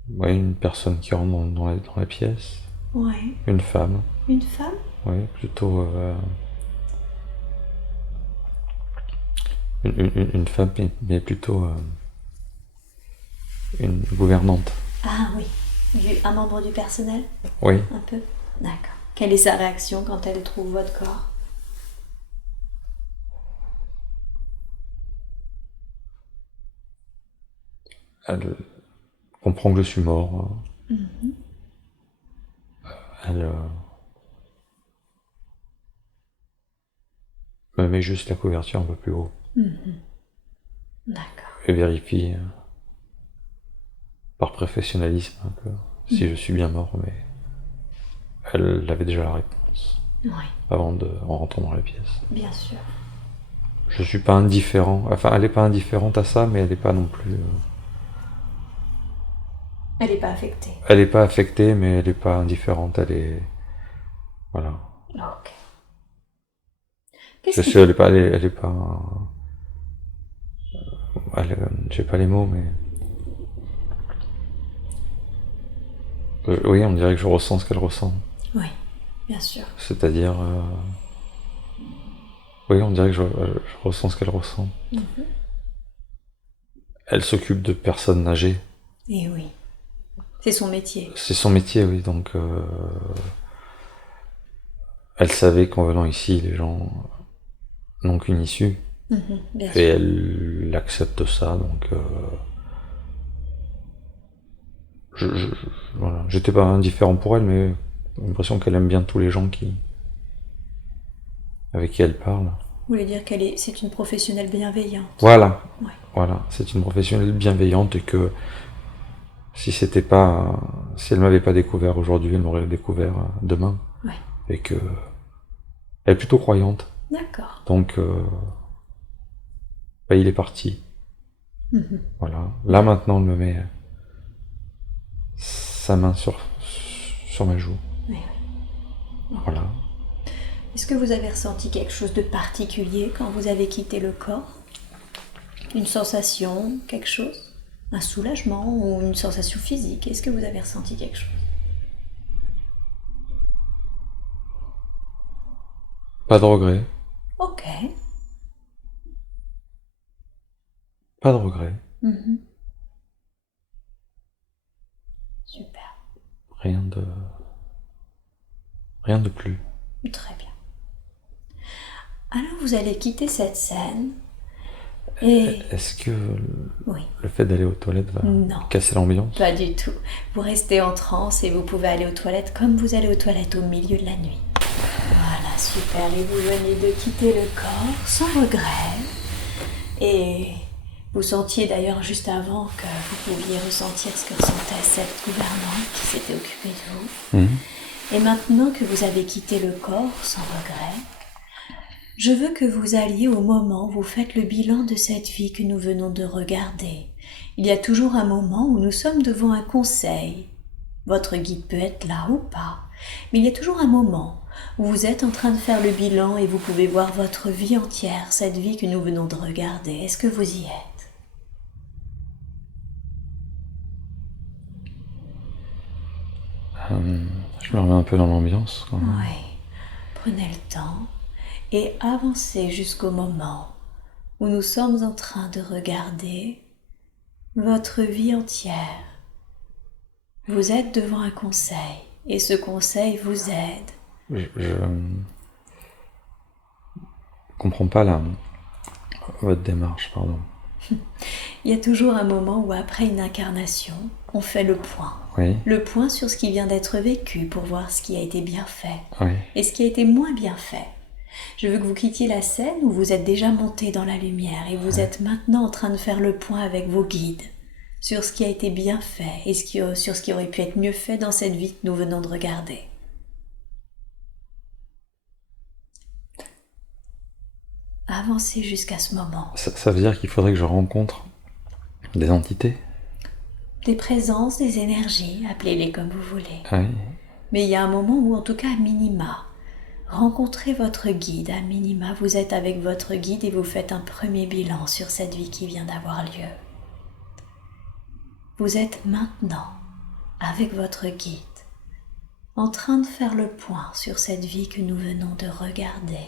Ouais, une personne qui rentre dans la pièce. Ouais. Une femme. Une femme? Oui, plutôt... Une femme, mais plutôt... une gouvernante. Ah oui. Un membre du personnel? Oui. Un peu? D'accord. Quelle est sa réaction quand elle trouve votre corps? Elle comprend que je suis mort. Elle me met juste la couverture un peu plus haut. D'accord. Et vérifie par professionnalisme que si je suis bien mort, mais elle avait déjà la réponse Oui, en rentrant dans la pièce. bien sûr. Je suis pas indifférent, enfin elle est pas indifférente à ça, mais elle est pas non plus... Elle n'est pas affectée. Elle est pas affectée, mais elle est pas indifférente, elle est... Voilà. Ok. Je sais, elle est pas... Elle est pas... j'ai pas les mots, mais... oui, on dirait que je ressens ce qu'elle ressent. Oui, bien sûr. C'est-à-dire... oui, on dirait que je ressens ce qu'elle ressent. Elle s'occupe de personnes âgées. Et oui. C'est son métier. C'est son métier, oui, donc... elle savait qu'en venant ici, les gens n'ont qu'une issue. Bien Et sûr. elle accepte ça, donc... voilà. J'étais pas indifférent pour elle, mais j'ai l'impression qu'elle aime bien tous les gens avec qui elle parle. Vous voulez dire c'est une professionnelle bienveillante. Voilà. Ouais. Voilà. C'est une professionnelle bienveillante et que si elle m'avait pas découvert aujourd'hui, elle m'aurait découvert demain. Ouais. Et que elle est plutôt croyante. D'accord. Donc, il est parti. Voilà. Là maintenant, elle me met sa main sur ma joue. Oui. Voilà. Est-ce que vous avez ressenti quelque chose de particulier quand vous avez quitté le corps? Une sensation, quelque chose? Un soulagement ou une sensation physique? Est-ce que vous avez ressenti quelque chose? Pas de regret. Ok. Pas de regret. Super. Rien de plus. Très bien. Alors vous allez quitter cette scène et... Est-ce que Oui. le fait d'aller aux toilettes va Non. casser l'ambiance? Pas du tout. Vous restez en transe et vous pouvez aller aux toilettes comme vous allez aux toilettes au milieu de la nuit. Voilà, super. Et vous venez de quitter le corps sans regret. Et vous sentiez d'ailleurs juste avant que vous pouviez ressentir ce que ressentait cette gouvernante qui s'était occupée de vous. Et maintenant que vous avez quitté le corps sans regret, je veux que vous alliez au moment où vous faites le bilan de cette vie que nous venons de regarder. Il y a toujours un moment où nous sommes devant un conseil. Votre guide peut être là ou pas, mais il y a toujours un moment où vous êtes en train de faire le bilan et vous pouvez voir votre vie entière, cette vie que nous venons de regarder. Est-ce que vous y êtes? Je me remets un peu dans l'ambiance. Oui. Prenez le temps et avancez jusqu'au moment où nous sommes en train de regarder votre vie entière. Vous êtes devant un conseil et ce conseil vous aide. Je comprends pas votre démarche, pardon. Il y a toujours un moment où après une incarnation, on fait le point. Oui. Le point sur ce qui vient d'être vécu pour voir ce qui a été bien fait Oui. et ce qui a été moins bien fait. Je veux que vous quittiez la scène où vous êtes déjà monté dans la lumière et vous êtes maintenant en train de faire le point avec vos guides sur ce qui a été bien fait et sur ce qui aurait pu être mieux fait dans cette vie que nous venons de regarder. Avancez jusqu'à ce moment. Ça veut dire qu'il faudrait que je rencontre des entités? Des présences, des énergies, appelez-les comme vous voulez. Oui. Mais il y a un moment où, en tout cas, à minima, rencontrez votre guide. À minima, vous êtes avec votre guide et vous faites un premier bilan sur cette vie qui vient d'avoir lieu. Vous êtes maintenant, avec votre guide, en train de faire le point sur cette vie que nous venons de regarder.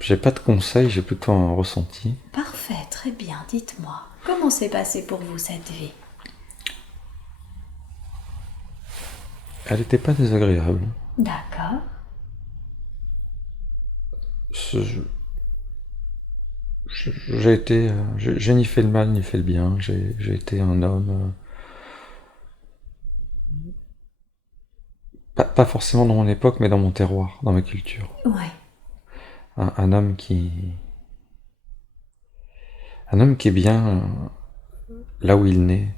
J'ai pas de conseils, j'ai plutôt un ressenti. Parfait, très bien, dites-moi, comment s'est passée pour vous cette vie? Elle était pas désagréable. D'accord. Je j'ai ni fait le mal ni fait le bien. J'ai été un homme, pas forcément dans mon époque, mais dans mon terroir, dans ma culture. Ouais. Un homme un homme qui est bien là où il naît.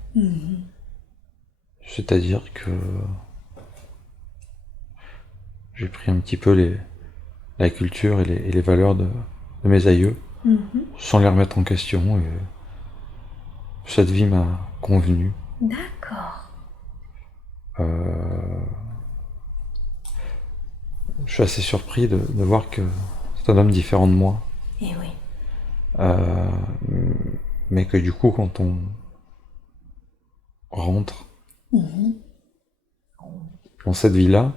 C'est-à-dire que j'ai pris un petit peu la culture et les valeurs de mes aïeux, sans les remettre en question, et cette vie m'a convenu. D'accord. Je suis assez surpris de voir que c'est un homme différent de moi, Eh oui. mais que du coup, quand on rentre dans cette vie-là,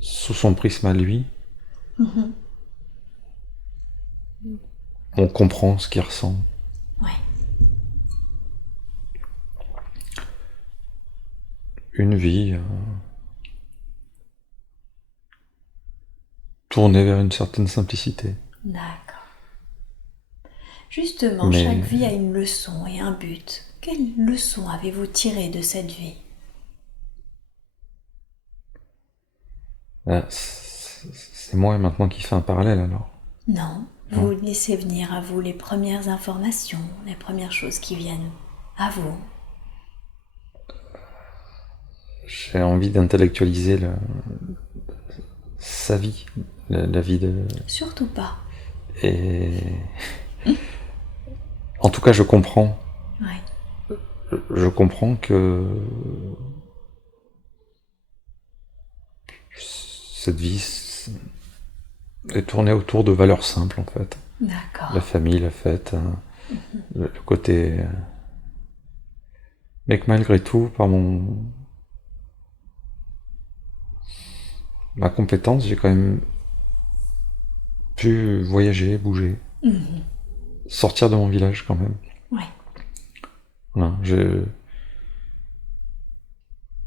sous son prisme à lui, on comprend ce qu'il ressent. Ouais. Une vie tournée vers une certaine simplicité. D'accord. Justement, Mais chaque vie a une leçon et un but. Quelle leçon avez-vous tiré de cette vie? c'est moi maintenant qui fais un parallèle alors. Non, vous laissez venir à vous les premières informations, les premières choses qui viennent à vous. J'ai envie d'intellectualiser sa vie, la vie de... Surtout pas. Et en tout cas, je comprends. Ouais. Je comprends que cette vie est tournée autour de valeurs simples, en fait. D'accord. La famille, la fête, le côté... Mais que malgré tout, par ma compétence, j'ai quand même pu voyager, bouger, sortir de mon village quand même. Ouais. Voilà,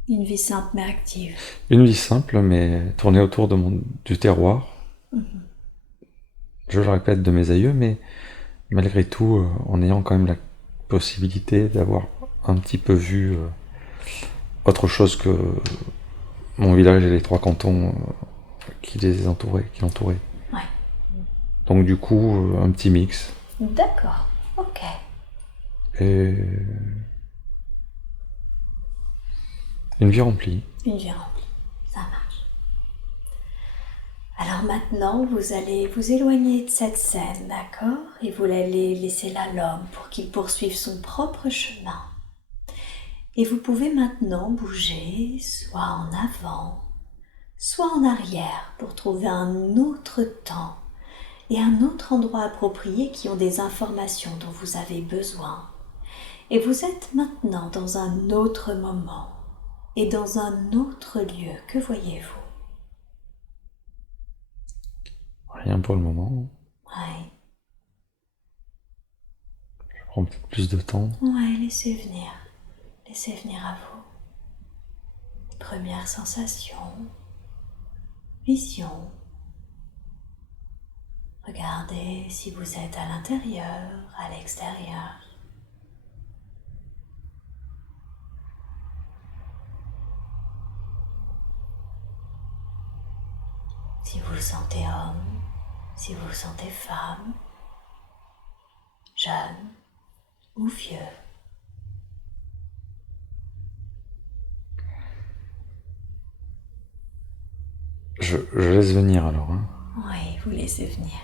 Une vie simple mais active. une vie simple, mais tournée autour du terroir. Je le répète, de mes aïeux, mais malgré tout, en ayant quand même la possibilité d'avoir un petit peu vu autre chose que mon village et les 3 cantons qui les entouraient, qui l'entouraient. Ouais. Donc du coup, un petit mix. D'accord. Ok. Et une vie remplie. Une vie remplie. Ça marche. Alors maintenant, vous allez vous éloigner de cette scène, d'accord? Et vous allez laisser là l'homme pour qu'il poursuive son propre chemin. Et vous pouvez maintenant bouger soit en avant, soit en arrière pour trouver un autre temps et un autre endroit approprié qui ont des informations dont vous avez besoin. Et vous êtes maintenant dans un autre moment et dans un autre lieu. Que voyez-vous? Rien pour le moment. Ouais. Je prends peut-être plus de temps. Ouais, laissez venir. Laissez venir à vous. Première sensation. Vision. Regardez si vous êtes à l'intérieur, à l'extérieur. Si vous vous sentez homme, si vous vous sentez femme, jeune ou vieux. Je laisse venir alors. Hein. Oui, vous laissez venir.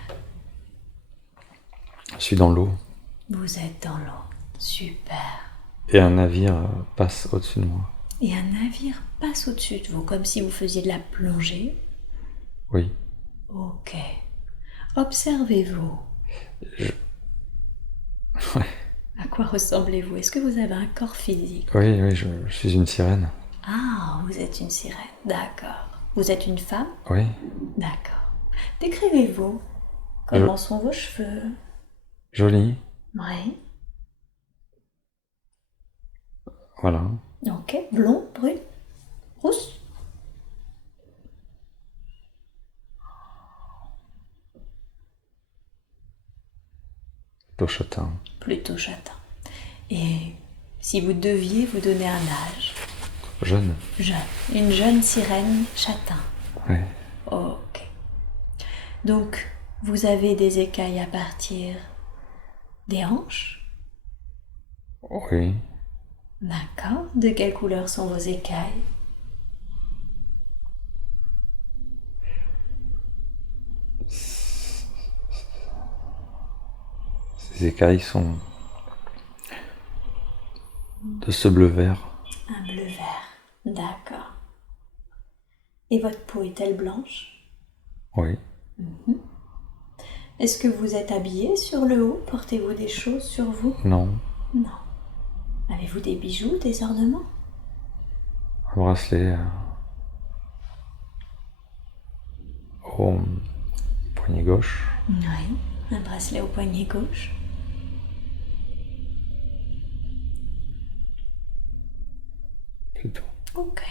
Je suis dans l'eau. Vous êtes dans l'eau. Super. Et un navire passe au-dessus de moi. Et un navire passe au-dessus de vous, comme si vous faisiez de la plongée. Oui. Ok. Observez-vous. Ouais. À quoi ressemblez-vous? Est-ce que vous avez un corps physique? Oui, je suis une sirène. Ah, vous êtes une sirène. D'accord. Vous êtes une femme? Oui. D'accord. Décrivez-vous. Comment sont vos cheveux? Joli. Oui. Voilà. Ok. Blond, brune, rousse? Plutôt châtain. Plutôt châtain. Et si vous deviez vous donner un âge? Jeune. Jeune. Une jeune sirène châtain. Oui. Ok. Donc, vous avez des écailles à partir des hanches? Oui. D'accord. De quelle couleur sont vos écailles? Ces écailles sont de ce bleu vert. Un bleu vert. D'accord. Et votre peau est-elle blanche? Oui. Est-ce que vous êtes habillé sur le haut? Portez-vous des choses sur vous? Non. Non. Avez-vous des bijoux, des ornements? Un bracelet au poignet gauche. Oui. Un bracelet au poignet gauche. Plutôt. Ok.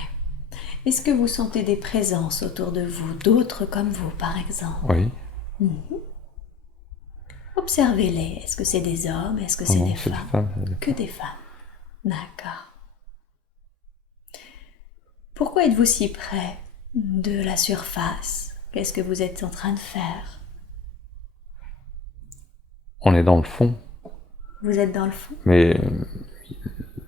Est-ce que vous sentez des présences autour de vous, d'autres comme vous, par exemple? Oui. Observez-les. Est-ce que c'est des hommes? Est-ce que c'est Non, des c'est femmes? des femmes. c'est des Que des femmes. D'accord. Pourquoi êtes-vous si près de la surface? Qu'est-ce que vous êtes en train de faire? On est dans le fond, Vous êtes dans le fond? mais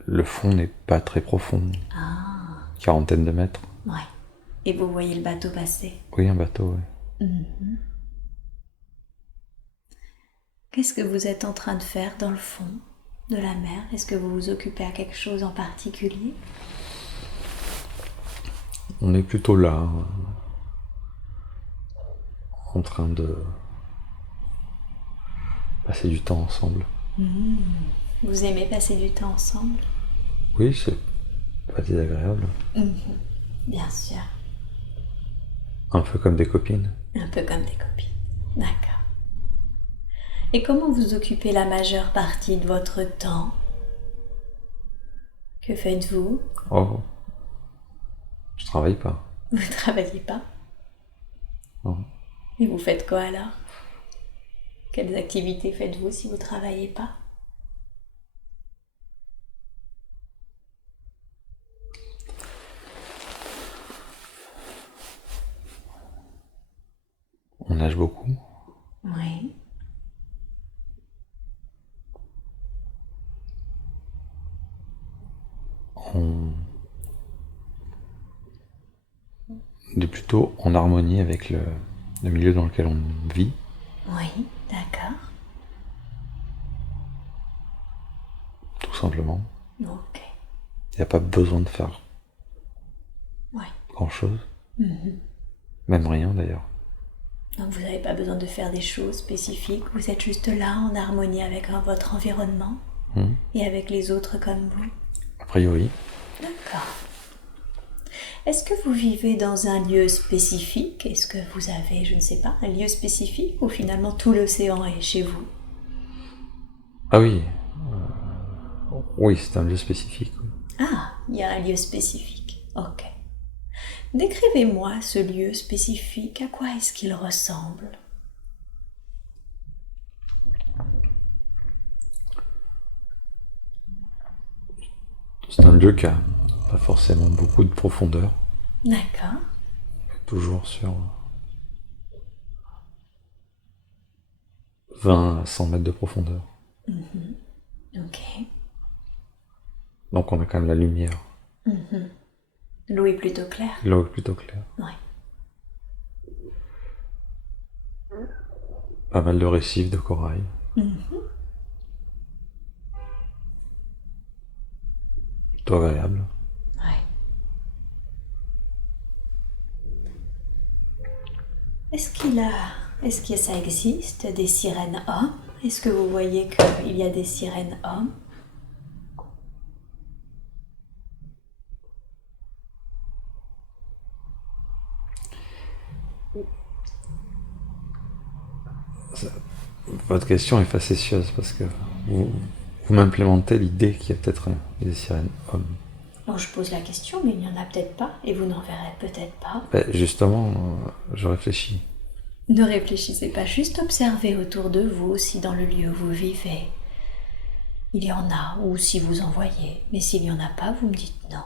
le fond n'est pas très profond. Ah, Quarantaine de mètres. ouais. Et vous voyez le bateau passer? Oui, un bateau, oui. Qu'est-ce que vous êtes en train de faire dans le fond de la mer? Est-ce que vous vous occupez à quelque chose en particulier? On est plutôt là, en train de passer du temps ensemble. Vous aimez passer du temps ensemble? Oui, c'est pas désagréable. Bien sûr. Un peu comme des copines. Un peu comme des copines. D'accord. Et comment vous occupez la majeure partie de votre temps? Que faites-vous? Oh, je travaille pas. Vous ne travaillez pas? Non. Et vous faites quoi alors? Quelles activités faites-vous si vous ne travaillez pas? On nage beaucoup. Oui. On est plutôt en harmonie avec le milieu dans lequel on vit. Oui, d'accord. Tout simplement. Ok. Il n'y a pas besoin de faire Oui. grand-chose. Même rien d'ailleurs. Donc vous n'avez pas besoin de faire des choses spécifiques, vous êtes juste là en harmonie avec votre environnement et avec les autres comme vous. A priori. D'accord. Est-ce que vous vivez dans un lieu spécifique? Est-ce que vous avez, je ne sais pas, un lieu spécifique ou finalement tout l'océan est chez vous? Ah oui. Oui, c'est un lieu spécifique. Oui. Ah, il y a un lieu spécifique. Ok. Décrivez-moi ce lieu spécifique. À quoi est-ce qu'il ressemble? C'est un lieu qui a pas forcément beaucoup de profondeur. D'accord. Toujours sur 20 à 100 mètres de profondeur. Ok. Donc on a quand même la lumière. L'eau est plutôt claire? L'eau est plutôt claire. Oui. Pas mal de récifs de corail. Plutôt agréable. Oui. Est-ce que ça existe, des sirènes hommes? Est-ce que vous voyez qu'il y a des sirènes hommes? Votre question est facétieuse parce que vous m'implémentez l'idée qu'il y a peut-être des sirènes hommes. Bon, je pose la question, mais il n'y en a peut-être pas, et vous n'en verrez peut-être pas. Ben, justement, je réfléchis. Ne réfléchissez pas, juste observez autour de vous si dans le lieu où vous vivez, il y en a, ou si vous en voyez. Mais s'il n'y en a pas, vous me dites non.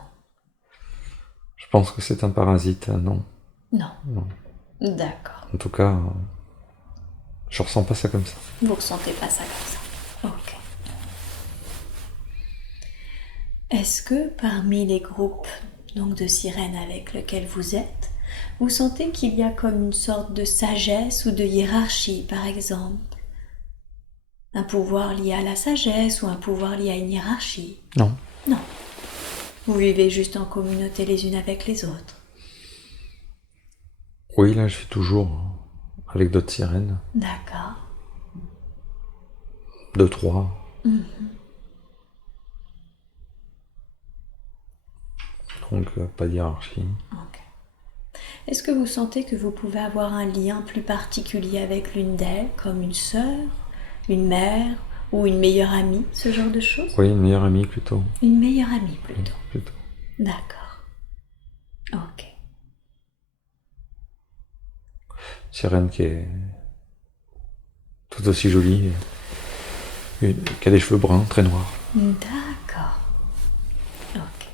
Je pense que c'est un parasite, non. Non. Non. D'accord. En tout cas, je ressens pas ça comme ça. Vous ressentez pas ça comme ça. Ok. Est-ce que parmi les groupes donc de sirènes avec lesquels vous êtes, vous sentez qu'il y a comme une sorte de sagesse ou de hiérarchie, par exemple? Un pouvoir lié à la sagesse ou un pouvoir lié à une hiérarchie? Non. Non. Vous vivez juste en communauté les unes avec les autres? Oui, là, je suis toujours avec d'autres sirènes. D'accord. 2, 3. Donc, pas de hiérarchie. Ok. Est-ce que vous sentez que vous pouvez avoir un lien plus particulier avec l'une d'elles, comme une sœur, une mère ou une meilleure amie, ce genre de choses? Oui, une meilleure amie plutôt. Une meilleure amie plutôt. Plutôt. D'accord. Ok. Sirène qui est tout aussi jolie, et qui a des cheveux bruns, très noirs. D'accord. Ok.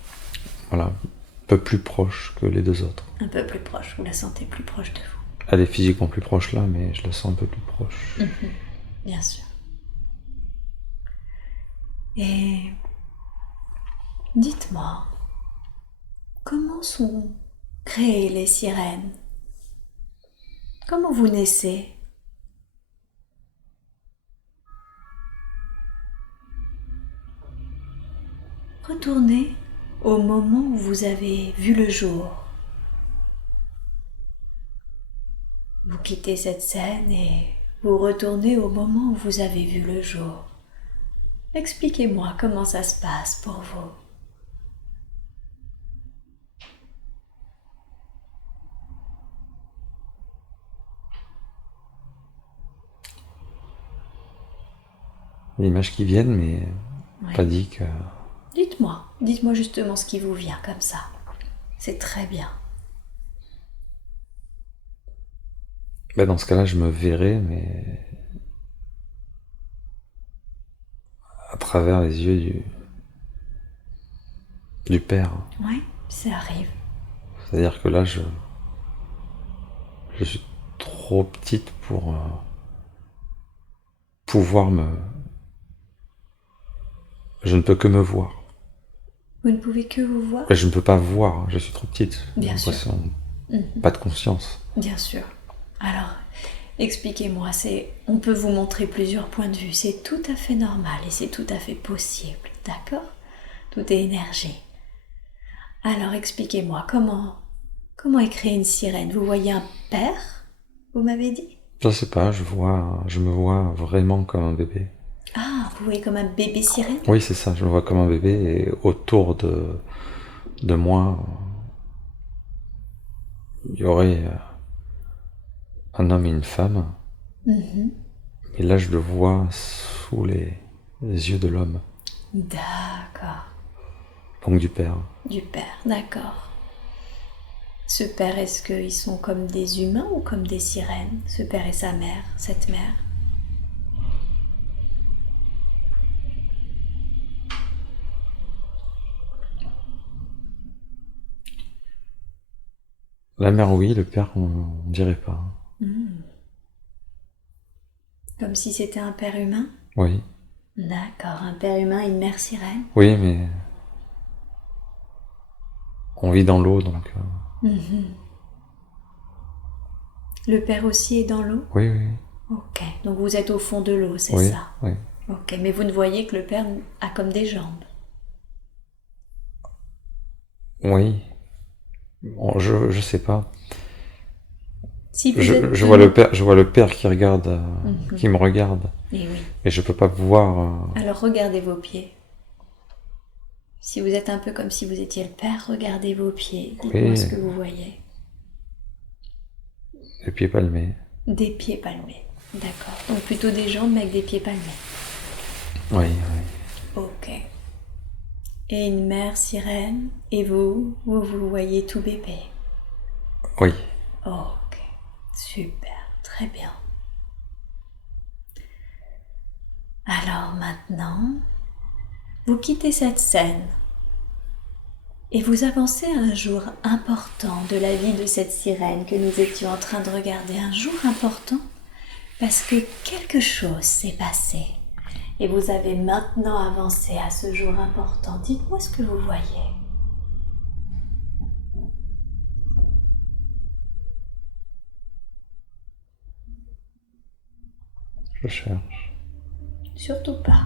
Voilà, un peu plus proche que les deux autres. Un peu plus proche, vous la sentez plus proche de vous. Elle est physiquement plus proche là, mais je la sens un peu plus proche. Bien sûr. Et dites-moi, comment sont créées les sirènes? Comment vous naissez? Retournez au moment où vous avez vu le jour. Vous quittez cette scène et vous retournez au moment où vous avez vu le jour. Expliquez-moi comment ça se passe pour vous. Les images qui viennent, mais Oui. pas dit que... Dites-moi justement ce qui vous vient comme ça. C'est très bien. Ben, dans ce cas-là, je me verrais, mais à travers les yeux du père. Oui, ça arrive. C'est-à-dire que là, je suis trop petite pour pouvoir me... Je ne peux que me voir. Vous ne pouvez que vous voir? Mais je ne peux pas voir, hein, je suis trop petite. Bien sûr. Pas de conscience. Bien sûr. Alors, expliquez-moi, on peut vous montrer plusieurs points de vue, c'est tout à fait normal et c'est tout à fait possible, d'accord? Tout est énergie. Alors, expliquez-moi, comment est créée une sirène? Vous voyez un père, vous m'avez dit? Je sais pas, je me vois vraiment comme un bébé. Ah, vous voyez comme un bébé sirène? Oui, c'est ça, je me vois comme un bébé et autour de moi, il y aurait un homme et une femme. Et là, je le vois sous les yeux de l'homme. D'accord. Donc du père. Du père, d'accord. Ce père, est-ce qu'ils sont comme des humains ou comme des sirènes? Ce père et sa mère, cette mère? La mère, oui, le père, on dirait pas. Comme si c'était un père humain? Oui. D'accord, un père humain et une mère sirène? Oui, mais on vit dans l'eau, donc... Le père aussi est dans l'eau? Oui, oui. Ok, donc vous êtes au fond de l'eau, c'est Oui, ça? oui. Ok, mais vous ne voyez que le père a comme des jambes? Oui. Bon, je sais pas. Si vous êtes Je vois le père qui regarde, qui me regarde. Eh oui. Mais je peux pas voir... Alors regardez vos pieds. Si vous êtes un peu comme si vous étiez le père, regardez vos pieds. Dites-moi ce que vous voyez. Les pieds palmés. Des pieds palmés. D'accord. Donc plutôt des jambes mais avec des pieds palmés. Oui, oui. Ok. Et une mère sirène, et vous voyez tout bébé. Oui. Ok. Super. Très bien. Alors maintenant, vous quittez cette scène et vous avancez à un jour important de la vie de cette sirène que nous étions en train de regarder. Un jour important parce que quelque chose s'est passé. Et vous avez maintenant avancé à ce jour important. Dites-moi ce que vous voyez. Je cherche. Surtout pas.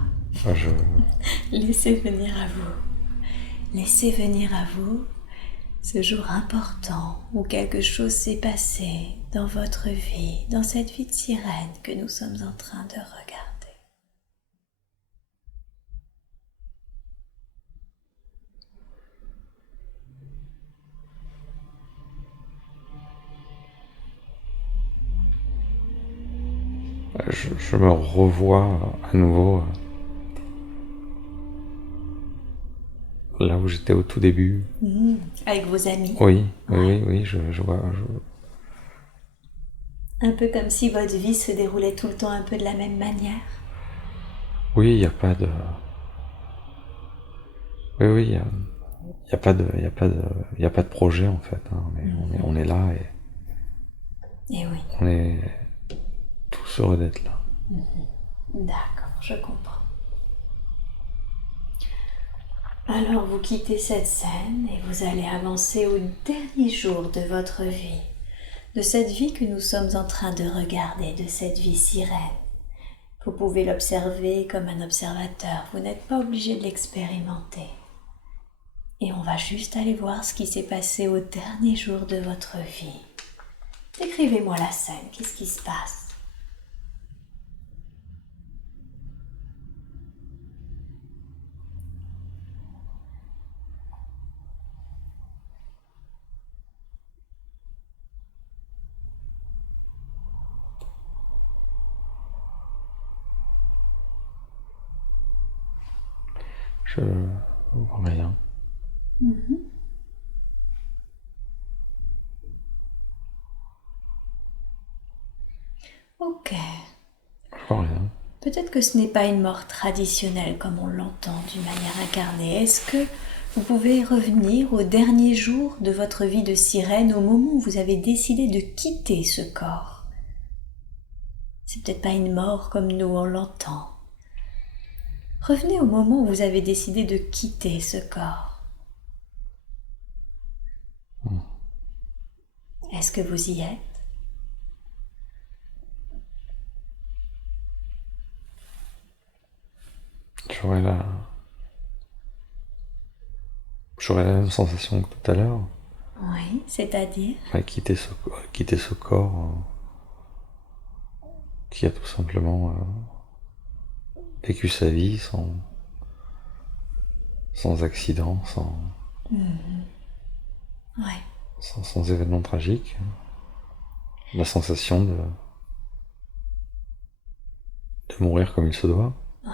Je... Laissez venir à vous. Laissez venir à vous ce jour important où quelque chose s'est passé dans votre vie, dans cette vie de sirène que nous sommes en train de regarder. Je me revois à nouveau là où j'étais au tout début. Avec vos amis. Oui, je vois. Un peu comme si votre vie se déroulait tout le temps un peu de la même manière. Oui, il n'y a pas de... Oui, il y a pas de... Il y a pas de projet en fait. Hein, mais on est là Et oui. on est tous heureux d'être là. D'accord, je comprends. Alors vous quittez cette scène et vous allez avancer au dernier jour de votre vie, de cette vie que nous sommes en train de regarder, de cette vie sirène. Vous pouvez l'observer comme un observateur, vous n'êtes pas obligé de l'expérimenter. Et on va juste aller voir ce qui s'est passé au dernier jour de votre vie. Décrivez-moi la scène, qu'est-ce qui se passe ? Je vois rien. Ok. Je vois rien. Peut-être que ce n'est pas une mort traditionnelle comme on l'entend d'une manière incarnée. Est-ce que vous pouvez revenir au dernier jour de votre vie de sirène, au moment où vous avez décidé de quitter ce corps ? C'est peut-être pas une mort comme nous on l'entend. Revenez au moment où vous avez décidé de quitter ce corps. Est-ce que vous y êtes ? J'aurais la même sensation que tout à l'heure. Oui, c'est-à-dire ? Quitter ce corps qui a tout simplement vécu sa vie sans accident, Ouais. sans événement tragique. La sensation de mourir comme il se doit. Ouais.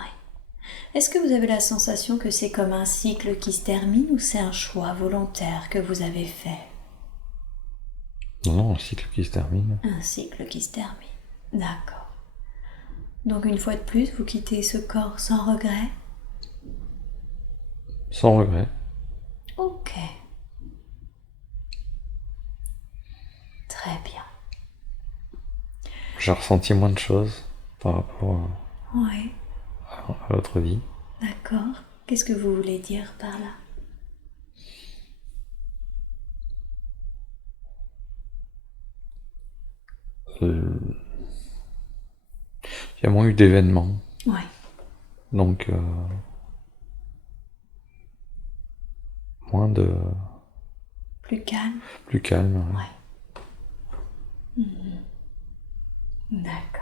Est-ce que vous avez la sensation que c'est comme un cycle qui se termine ou c'est un choix volontaire que vous avez fait ? Non, un cycle qui se termine. Un cycle qui se termine. D'accord. Donc une fois de plus, vous quittez ce corps sans regret ? Sans regret. Ok. Très bien. J'ai ressenti moins de choses par rapport Ouais. à l'autre vie. D'accord. Qu'est-ce que vous voulez dire par là ? Il y a moins eu d'événements. Ouais. Donc, moins de... Plus calme ? Plus calme. Ouais. D'accord.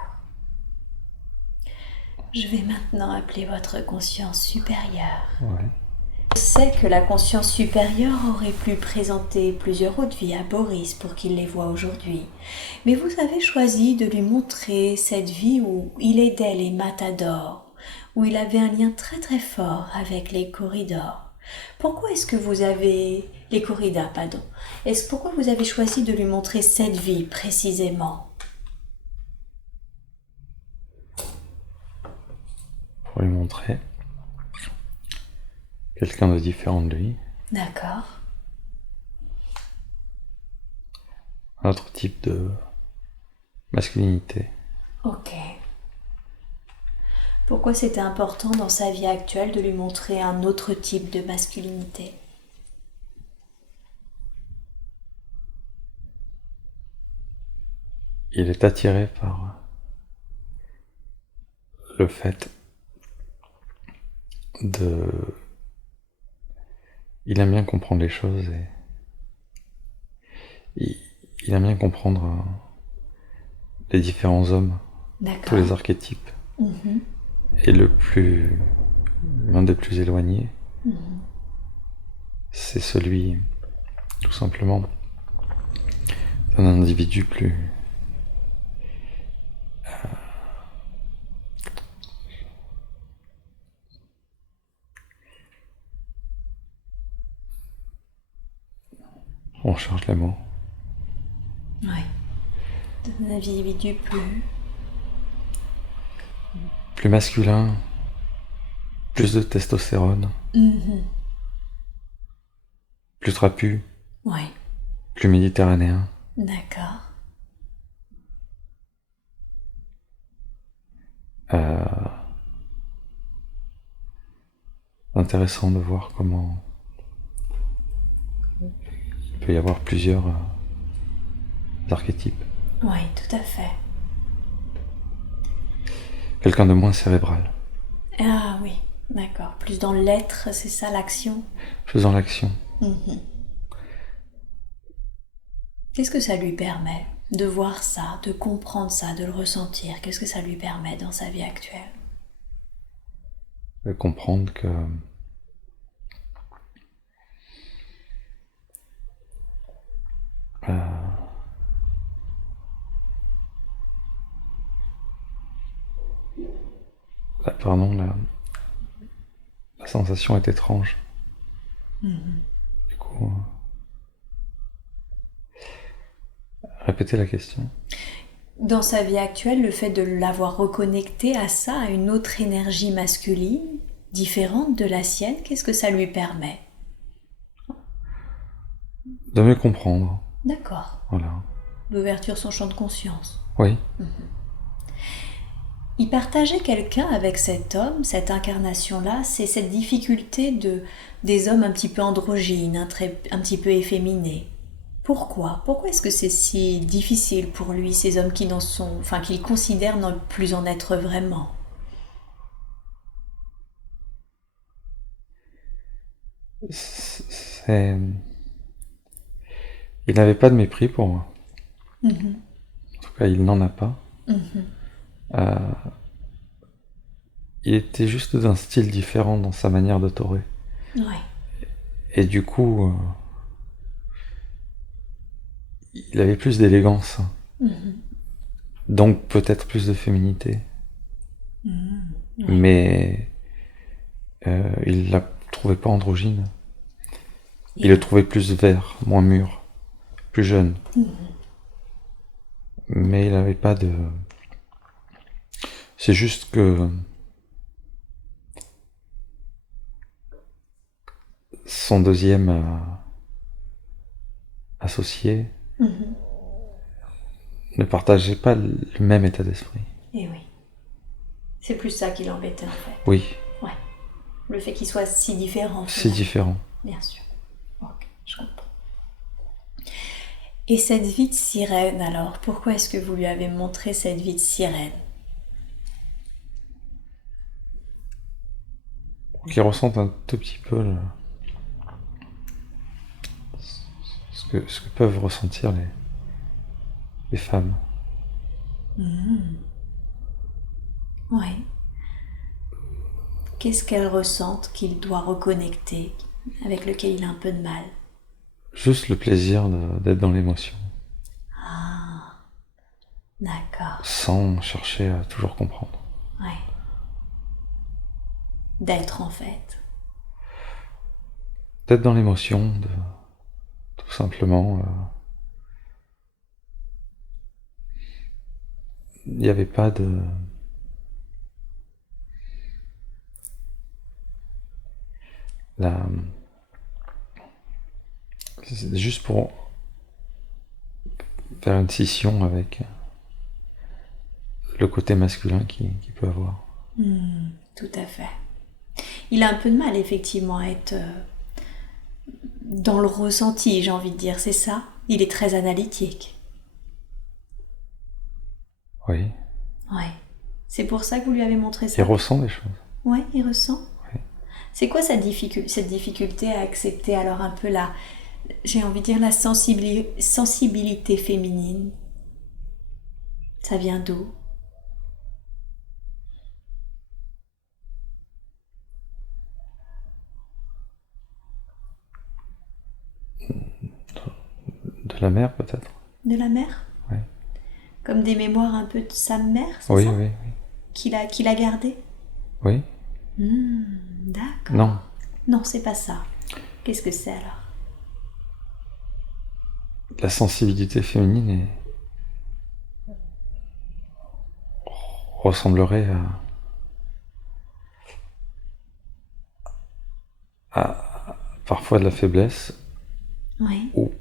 Je vais maintenant appeler votre conscience supérieure. Ouais. Je sais que la conscience supérieure aurait pu présenter plusieurs autres vies à Boris pour qu'il les voie aujourd'hui. Mais vous avez choisi de lui montrer cette vie où il aidait les matadors, où il avait un lien très très fort avec les corridors. Pourquoi est-ce que vous avez... Les corridas, pardon. Pourquoi vous avez choisi de lui montrer cette vie précisément ? pour lui montrer quelqu'un de différent de lui, D'accord. un autre type de masculinité. Ok. Pourquoi c'était important dans sa vie actuelle de lui montrer un autre type de masculinité? Il est attiré par le fait de... Il aime bien comprendre les choses et il aime bien comprendre les différents hommes, tous les archétypes. Et l'un des plus éloignés, c'est celui, tout simplement, d'un individu plus... On cherche les mots. Oui. D'un individu Plus masculin, plus de testostérone, plus trapu, Oui. plus méditerranéen. D'accord. Intéressant de voir comment il peut y avoir plusieurs archétypes. Oui, tout à fait. Quelqu'un de moins cérébral, Ah oui, d'accord. Plus dans l'être, c'est ça l'action? plus dans l'action. Qu'est-ce que ça lui permet de voir ça, de comprendre ça, de le ressentir? Qu'est-ce que ça lui permet dans sa vie actuelle? De comprendre que la sensation est étrange. Du coup, répétez la question. Dans sa vie actuelle, le fait de l'avoir reconnecté à ça, à une autre énergie masculine, différente de la sienne, qu'est-ce que ça lui permet? De mieux comprendre. D'accord. Voilà. L'ouverture sur son champ de conscience. Oui. Il partageait quelqu'un avec cet homme, cette incarnation-là, c'est cette difficulté des hommes un petit peu androgynes, un petit peu efféminés. Pourquoi? Pourquoi est-ce que c'est si difficile pour lui, ces hommes qui n'en sont, enfin qu'il considère ne plus en être vraiment? C'est... Il n'avait pas de mépris pour moi. En tout cas, il n'en a pas. Il était juste d'un style différent dans sa manière de torer. Ouais. Et du coup, il avait plus d'élégance. Donc peut-être plus de féminité. Mais il la trouvait pas androgyne. Il le trouvait plus vert, moins mûr, plus jeune. Mais il n'avait pas de... C'est juste que son deuxième associé ne partageait pas le même état d'esprit. Et oui. C'est plus ça qui l'embêtait en fait. Oui. Ouais. Le fait qu'il soit si différent. Si différent. Bien sûr. Ok, je comprends. Et cette vie de sirène alors, pourquoi est-ce que vous lui avez montré cette vie de sirène? Pour qu'il ressente un tout petit peu ce que peuvent ressentir les femmes. Oui. Qu'est-ce qu'elles ressentent qu'il doit reconnecter, avec lequel il a un peu de mal? Juste le plaisir d'être dans l'émotion. D'accord. Sans chercher à toujours comprendre. Ouais. D'être en fait. D'être dans l'émotion, tout simplement... il n'y avait pas de... la... C'est juste pour faire une scission avec le côté masculin qu'il peut avoir. Tout à fait. Il a un peu de mal, effectivement, à être dans le ressenti, j'ai envie de dire, c'est ça? Il est très analytique. Oui. Ouais. C'est pour ça que vous lui avez montré ça? Il ressent des choses. Ouais, il ressent. Oui. C'est quoi cette difficulté à accepter alors un peu j'ai envie de dire la sensibilité féminine? Ça vient d'où? De la mère, peut-être. De la mère? Oui. Comme des mémoires un peu de sa mère, c'est Oui, ça? oui, oui. Qu'il a gardé? Oui. D'accord. Non. Non, c'est pas ça. Qu'est-ce que c'est alors? La sensibilité féminine ressemblerait à parfois de la faiblesse Oui. ou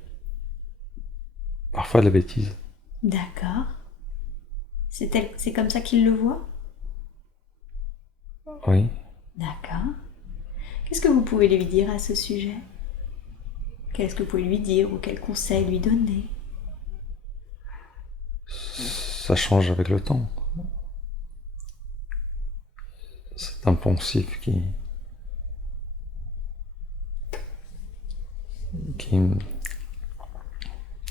parfois de la bêtise. D'accord. C'est comme ça qu'il le voit? Oui. D'accord. Qu'est-ce que vous pouvez lui dire à ce sujet? Qu'est-ce que vous pouvez lui dire ou quel conseil lui donner? Ça change avec le temps. C'est un poncif qui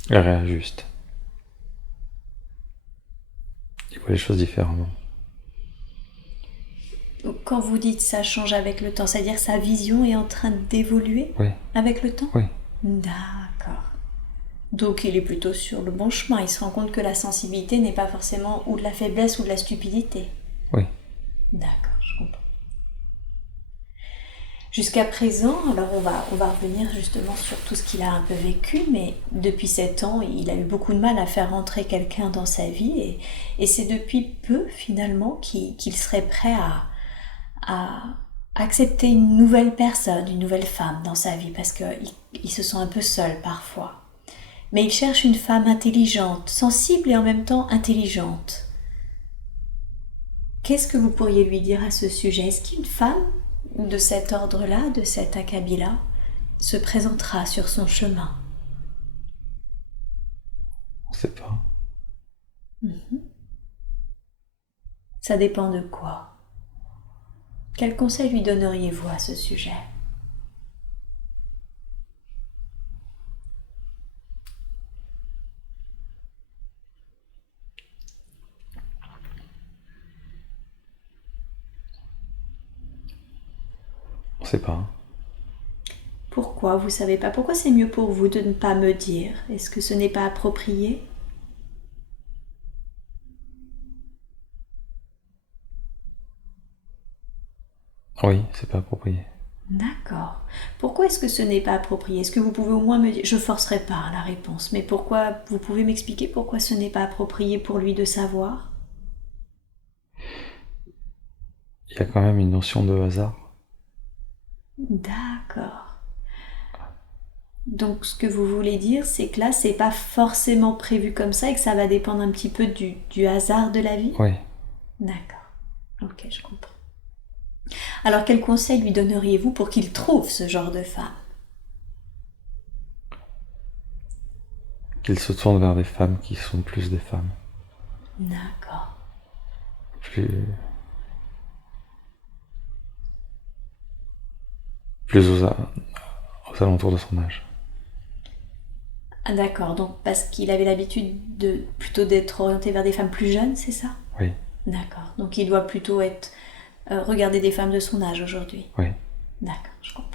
réajuste. Il voit les choses différemment. Quand vous dites ça change avec le temps, c'est-à-dire sa vision est en train d'évoluer Oui. avec le temps? Oui. D'accord. Donc il est plutôt sur le bon chemin. Il se rend compte que la sensibilité n'est pas forcément ou de la faiblesse ou de la stupidité. Oui. D'accord, je comprends. Jusqu'à présent, alors on va revenir justement sur tout ce qu'il a un peu vécu, mais depuis 7 ans, il a eu beaucoup de mal à faire rentrer quelqu'un dans sa vie et c'est depuis peu finalement qu'il serait prêt à accepter une nouvelle personne, une nouvelle femme dans sa vie parce qu'il se sent un peu seul parfois. Mais il cherche une femme intelligente, sensible et en même temps intelligente. Qu'est-ce que vous pourriez lui dire à ce sujet? Est-ce qu'une femme de cet ordre-là, de cet acabit-là, se présentera sur son chemin? On ne sait pas. Ça dépend de quoi? Quel conseil lui donneriez-vous à ce sujet? On ne sait pas. Pourquoi vous savez pas? Pourquoi c'est mieux pour vous de ne pas me dire? Est-ce que ce n'est pas approprié? Oui, c'est pas approprié. D'accord. Pourquoi est-ce que ce n'est pas approprié? Est-ce que vous pouvez au moins me dire? Je forcerai pas la réponse, mais pourquoi? Vous pouvez m'expliquer pourquoi ce n'est pas approprié pour lui de savoir? Il y a quand même une notion de hasard. D'accord. Donc ce que vous voulez dire, c'est que là, c'est pas forcément prévu comme ça et que ça va dépendre un petit peu du hasard de la vie? Oui. D'accord. Ok, je comprends. Alors quel conseil lui donneriez-vous pour qu'il trouve ce genre de femme? Qu'il se tourne vers des femmes qui sont plus des femmes. D'accord. Plus aux alentours de son âge. Ah, d'accord, donc parce qu'il avait l'habitude de plutôt d'être orienté vers des femmes plus jeunes, c'est ça? Oui. D'accord, donc il doit plutôt regarder des femmes de son âge aujourd'hui. Oui. D'accord, je comprends.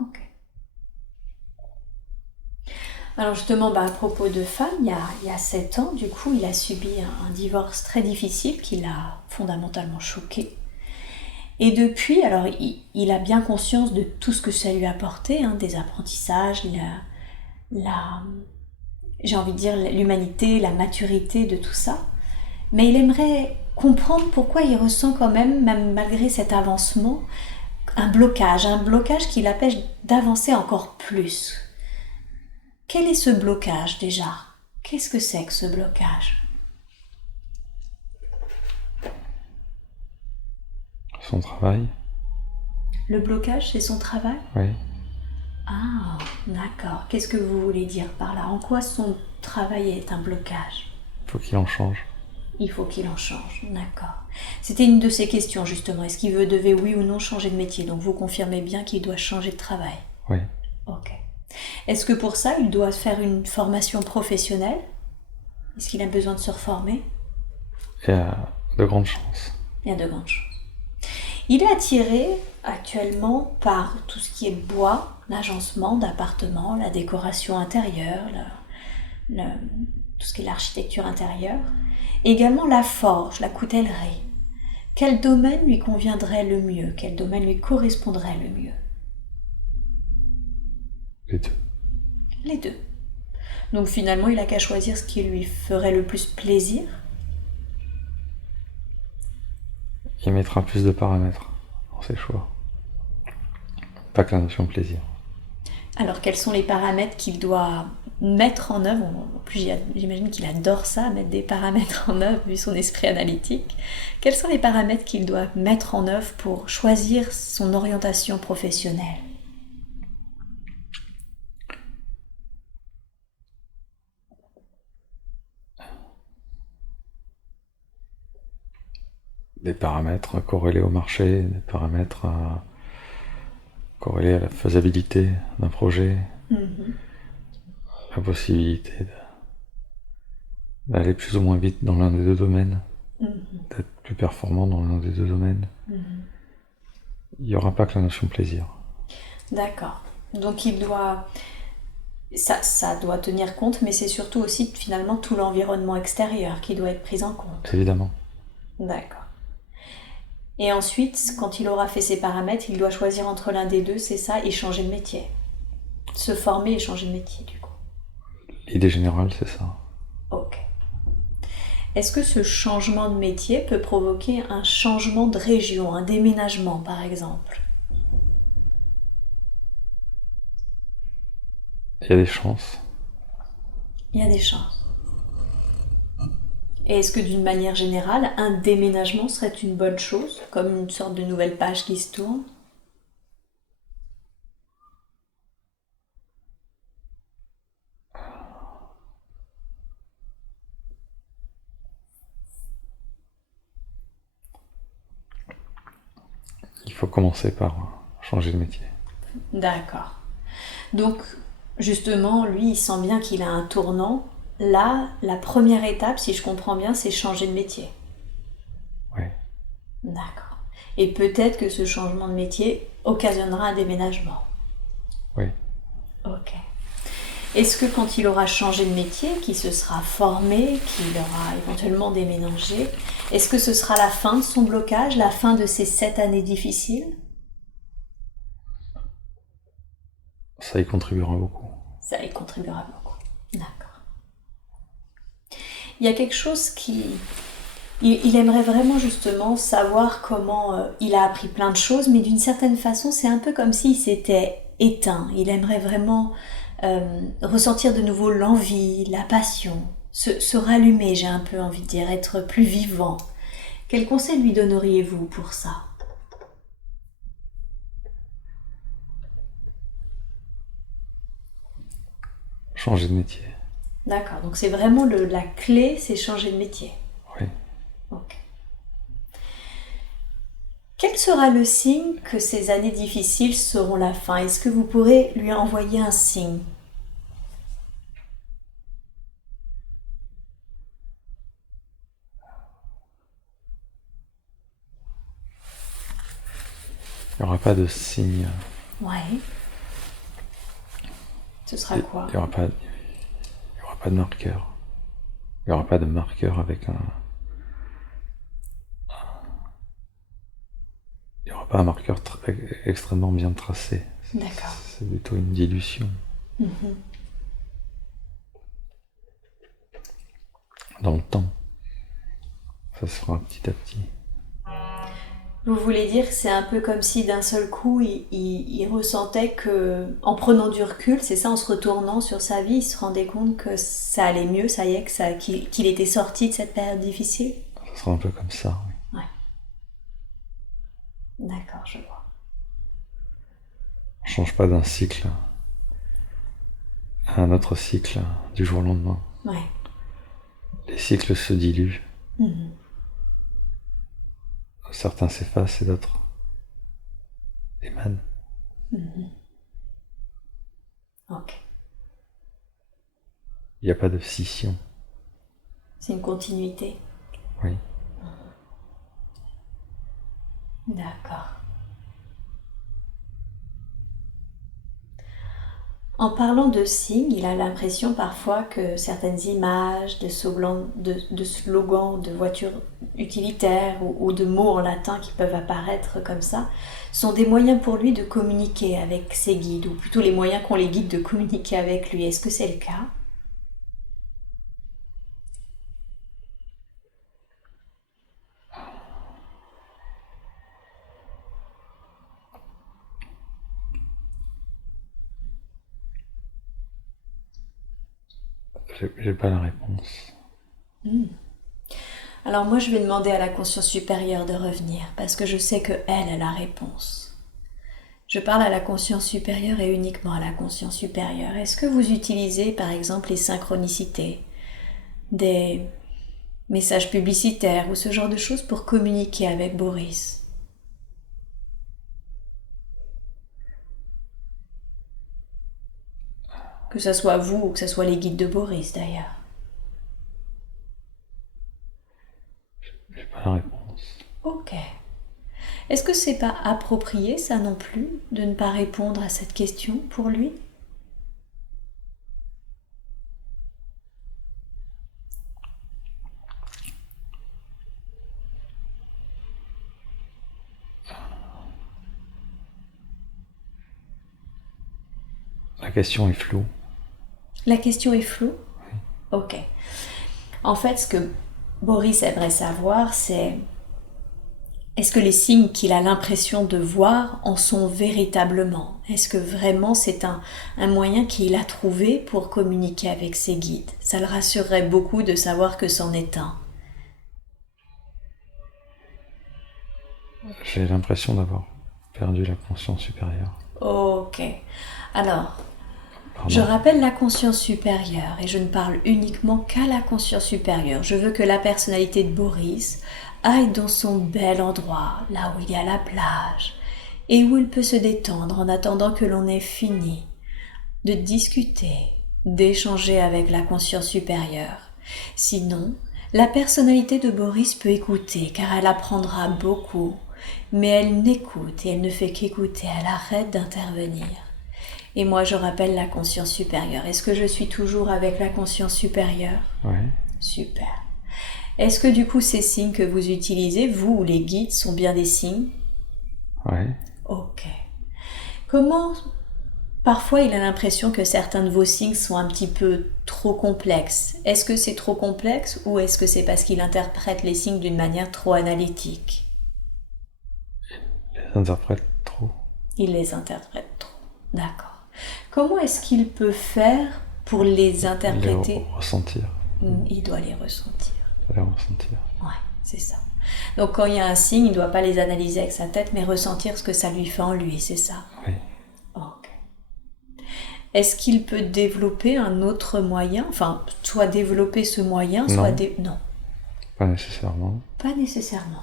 Ok. Alors justement, à propos de femmes, il y a 7 ans, du coup, il a subi un divorce très difficile qui l'a fondamentalement choqué. Et depuis, alors il a bien conscience de tout ce que ça lui a apporté, des apprentissages, j'ai envie de dire l'humanité, la maturité de tout ça. Mais il aimerait comprendre pourquoi il ressent quand même malgré cet avancement, un blocage qui l'empêche d'avancer encore plus. Quel est ce blocage déjà? Qu'est-ce que c'est que ce blocage? Son travail. Le blocage, c'est son travail? Oui. Ah, d'accord. Qu'est-ce que vous voulez dire par là? En quoi son travail est un blocage? Il faut qu'il en change. Il faut qu'il en change, d'accord. C'était une de ces questions justement. Est-ce qu'il devait oui ou non changer de métier? Donc vous confirmez bien qu'il doit changer de travail. Oui. Ok. Est-ce que pour ça, il doit faire une formation professionnelle? Est-ce qu'il a besoin de se reformer? Il y a de grandes chances. Il y a de grandes chances. Il est attiré actuellement par tout ce qui est bois, l'agencement d'appartements, la décoration intérieure, tout ce qui est l'architecture intérieure. Également la forge, la coutellerie. Quel domaine lui conviendrait le mieux? Quel domaine lui correspondrait le mieux? Les deux. Les deux. Donc finalement, il n'a qu'à choisir ce qui lui ferait le plus plaisir. Il mettra plus de paramètres dans ses choix. Pas que la notion plaisir. Alors, quels sont les paramètres qu'il doit mettre en œuvre? En plus, j'imagine qu'il adore ça, mettre des paramètres en œuvre, vu son esprit analytique. Quels sont les paramètres qu'il doit mettre en œuvre pour choisir son orientation professionnelle? Des paramètres corrélés au marché, des paramètres corrélés à la faisabilité d'un projet, la possibilité d'aller plus ou moins vite dans l'un des deux domaines, d'être plus performant dans l'un des deux domaines. Il n'y aura pas que la notion plaisir. D'accord. Donc il doit... Ça doit tenir compte, mais c'est surtout aussi finalement tout l'environnement extérieur qui doit être pris en compte. Évidemment. D'accord. Et ensuite, quand il aura fait ses paramètres, il doit choisir entre l'un des deux, c'est ça, et changer de métier. Se former et changer de métier, du coup. L'idée générale, c'est ça. Ok. Est-ce que ce changement de métier peut provoquer un changement de région, un déménagement, par exemple? Il y a des chances. Il y a des chances. Et est-ce que d'une manière générale, un déménagement serait une bonne chose, comme une sorte de nouvelle page qui se tourne? Il faut commencer par changer de métier. D'accord. Donc, justement, lui, il sent bien qu'il a un tournant. Là, la première étape, si je comprends bien, c'est changer de métier. Oui. D'accord. Et peut-être que ce changement de métier occasionnera un déménagement. Oui. Ok. Est-ce que quand il aura changé de métier, qu'il se sera formé, qu'il aura éventuellement déménagé, est-ce que ce sera la fin de son blocage, la fin de ces 7 années difficiles? Ça y contribuera beaucoup. Ça y contribuera beaucoup. D'accord. Il y a quelque chose qui... Il aimerait vraiment justement savoir comment il a appris plein de choses, mais d'une certaine façon, c'est un peu comme s'il s'était éteint. Il aimerait vraiment ressentir de nouveau l'envie, la passion, se rallumer, j'ai un peu envie de dire, être plus vivant. Quel conseil lui donneriez-vous pour ça? Changer de métier. D'accord, donc c'est vraiment la clé, c'est changer de métier. Oui. Ok. Quel sera le signe que ces années difficiles seront la fin? Est-ce que vous pourrez lui envoyer un signe? Il n'y aura pas de signe. Ouais. Ce sera quoi? Il n'y aura pas de marqueur. Il n'y aura pas de marqueur avec un... Il n'y aura pas un marqueur extrêmement bien tracé. D'accord. C'est plutôt une dilution. Dans le temps. Ça se fera petit à petit. Vous voulez dire que c'est un peu comme si d'un seul coup il ressentait que, en prenant du recul, c'est ça, en se retournant sur sa vie, il se rendait compte que ça allait mieux, ça y est, qu'il était sorti de cette période difficile? Ça sera un peu comme ça, oui. Ouais. D'accord, je vois. On change pas d'un cycle à un autre cycle du jour au lendemain. Ouais. Les cycles se diluent. Mhm. Certains s'effacent et d'autres émanent. Ok. Il n'y a pas de scission. C'est une continuité. Oui. D'accord. En parlant de signes, il a l'impression parfois que certaines images, de slogans, de voitures utilitaires ou de mots en latin qui peuvent apparaître comme ça, sont des moyens pour lui de communiquer avec ses guides, ou plutôt les moyens qu'ont les guides de communiquer avec lui. Est-ce que c'est le cas? J'ai pas la réponse. Alors moi, je vais demander à la conscience supérieure de revenir, parce que je sais que elle a la réponse. Je parle à la conscience supérieure et uniquement à la conscience supérieure. Est-ce que vous utilisez, par exemple, les synchronicités, des messages publicitaires ou ce genre de choses pour communiquer avec Boris? Que ce soit vous ou que ce soit les guides de Boris, d'ailleurs. J'ai pas la réponse. Ok. Est-ce que c'est pas approprié, ça non plus, de ne pas répondre à cette question pour lui? La question est floue. La question est floue? Ok. En fait, ce que Boris aimerait savoir, c'est est-ce que les signes qu'il a l'impression de voir en sont véritablement? Est-ce que vraiment c'est un moyen qu'il a trouvé pour communiquer avec ses guides? Ça le rassurerait beaucoup de savoir que c'en est un. J'ai l'impression d'avoir perdu la conscience supérieure. Ok. Alors, Pardon. je rappelle la conscience supérieure et je ne parle uniquement qu'à la conscience supérieure. Je veux que la personnalité de Boris aille dans son bel endroit, là où il y a la plage, et où il peut se détendre en attendant que l'on ait fini de discuter, d'échanger avec la conscience supérieure. Sinon, la personnalité de Boris peut écouter car elle apprendra beaucoup, mais elle n'écoute et elle ne fait qu'écouter, elle arrête d'intervenir. Et moi, je rappelle la conscience supérieure. Est-ce que je suis toujours avec la conscience supérieure? Ouais. Super. Est-ce que du coup, ces signes que vous utilisez, vous ou les guides, sont bien des signes? Ouais. Ok. Comment, parfois, il a l'impression que certains de vos signes sont un petit peu trop complexes. Est-ce que c'est trop complexe ou est-ce que c'est parce qu'il interprète les signes d'une manière trop analytique? Les interprète trop. Il les interprète trop. D'accord. Comment est-ce qu'il peut faire pour les interpréter? Les ressentir. Il doit les ressentir. Les ressentir. Ouais, c'est ça. Donc quand il y a un signe, il ne doit pas les analyser avec sa tête, mais ressentir ce que ça lui fait en lui, c'est ça? Oui. Ok. Est-ce qu'il peut développer un autre moyen? Enfin, soit développer ce moyen, soit... Non, Pas nécessairement. pas nécessairement.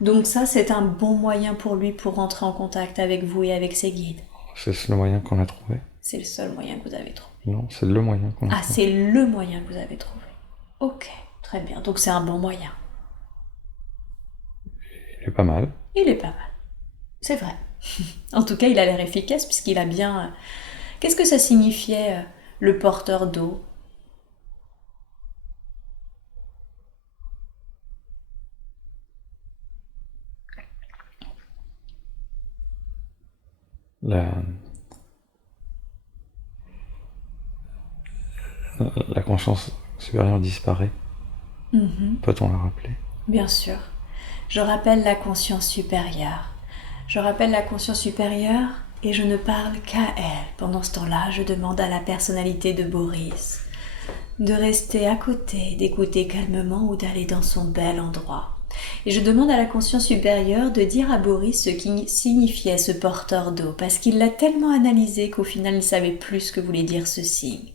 Donc ça, c'est un bon moyen pour lui pour rentrer en contact avec vous et avec ses guides. C'est le moyen qu'on a trouvé. C'est le seul moyen que vous avez trouvé. Non, c'est le moyen qu'on a trouvé. Ah, c'est le moyen que vous avez trouvé. Ok, très bien. Donc c'est un bon moyen. Il est pas mal. Il est pas mal. C'est vrai. En tout cas, il a l'air efficace puisqu'il a bien... Qu'est-ce que ça signifiait, le porteur d'eau? La conscience supérieure disparaît. Peut-on la rappeler? Bien sûr. Je rappelle la conscience supérieure. Je rappelle la conscience supérieure et je ne parle qu'à elle. Pendant ce temps-là, je demande à la personnalité de Boris de rester à côté, d'écouter calmement ou d'aller dans son bel endroit. Et je demande à la conscience supérieure de dire à Boris ce qui signifiait ce porteur d'eau, parce qu'il l'a tellement analysé qu'au final il savait plus ce que voulait dire ce signe.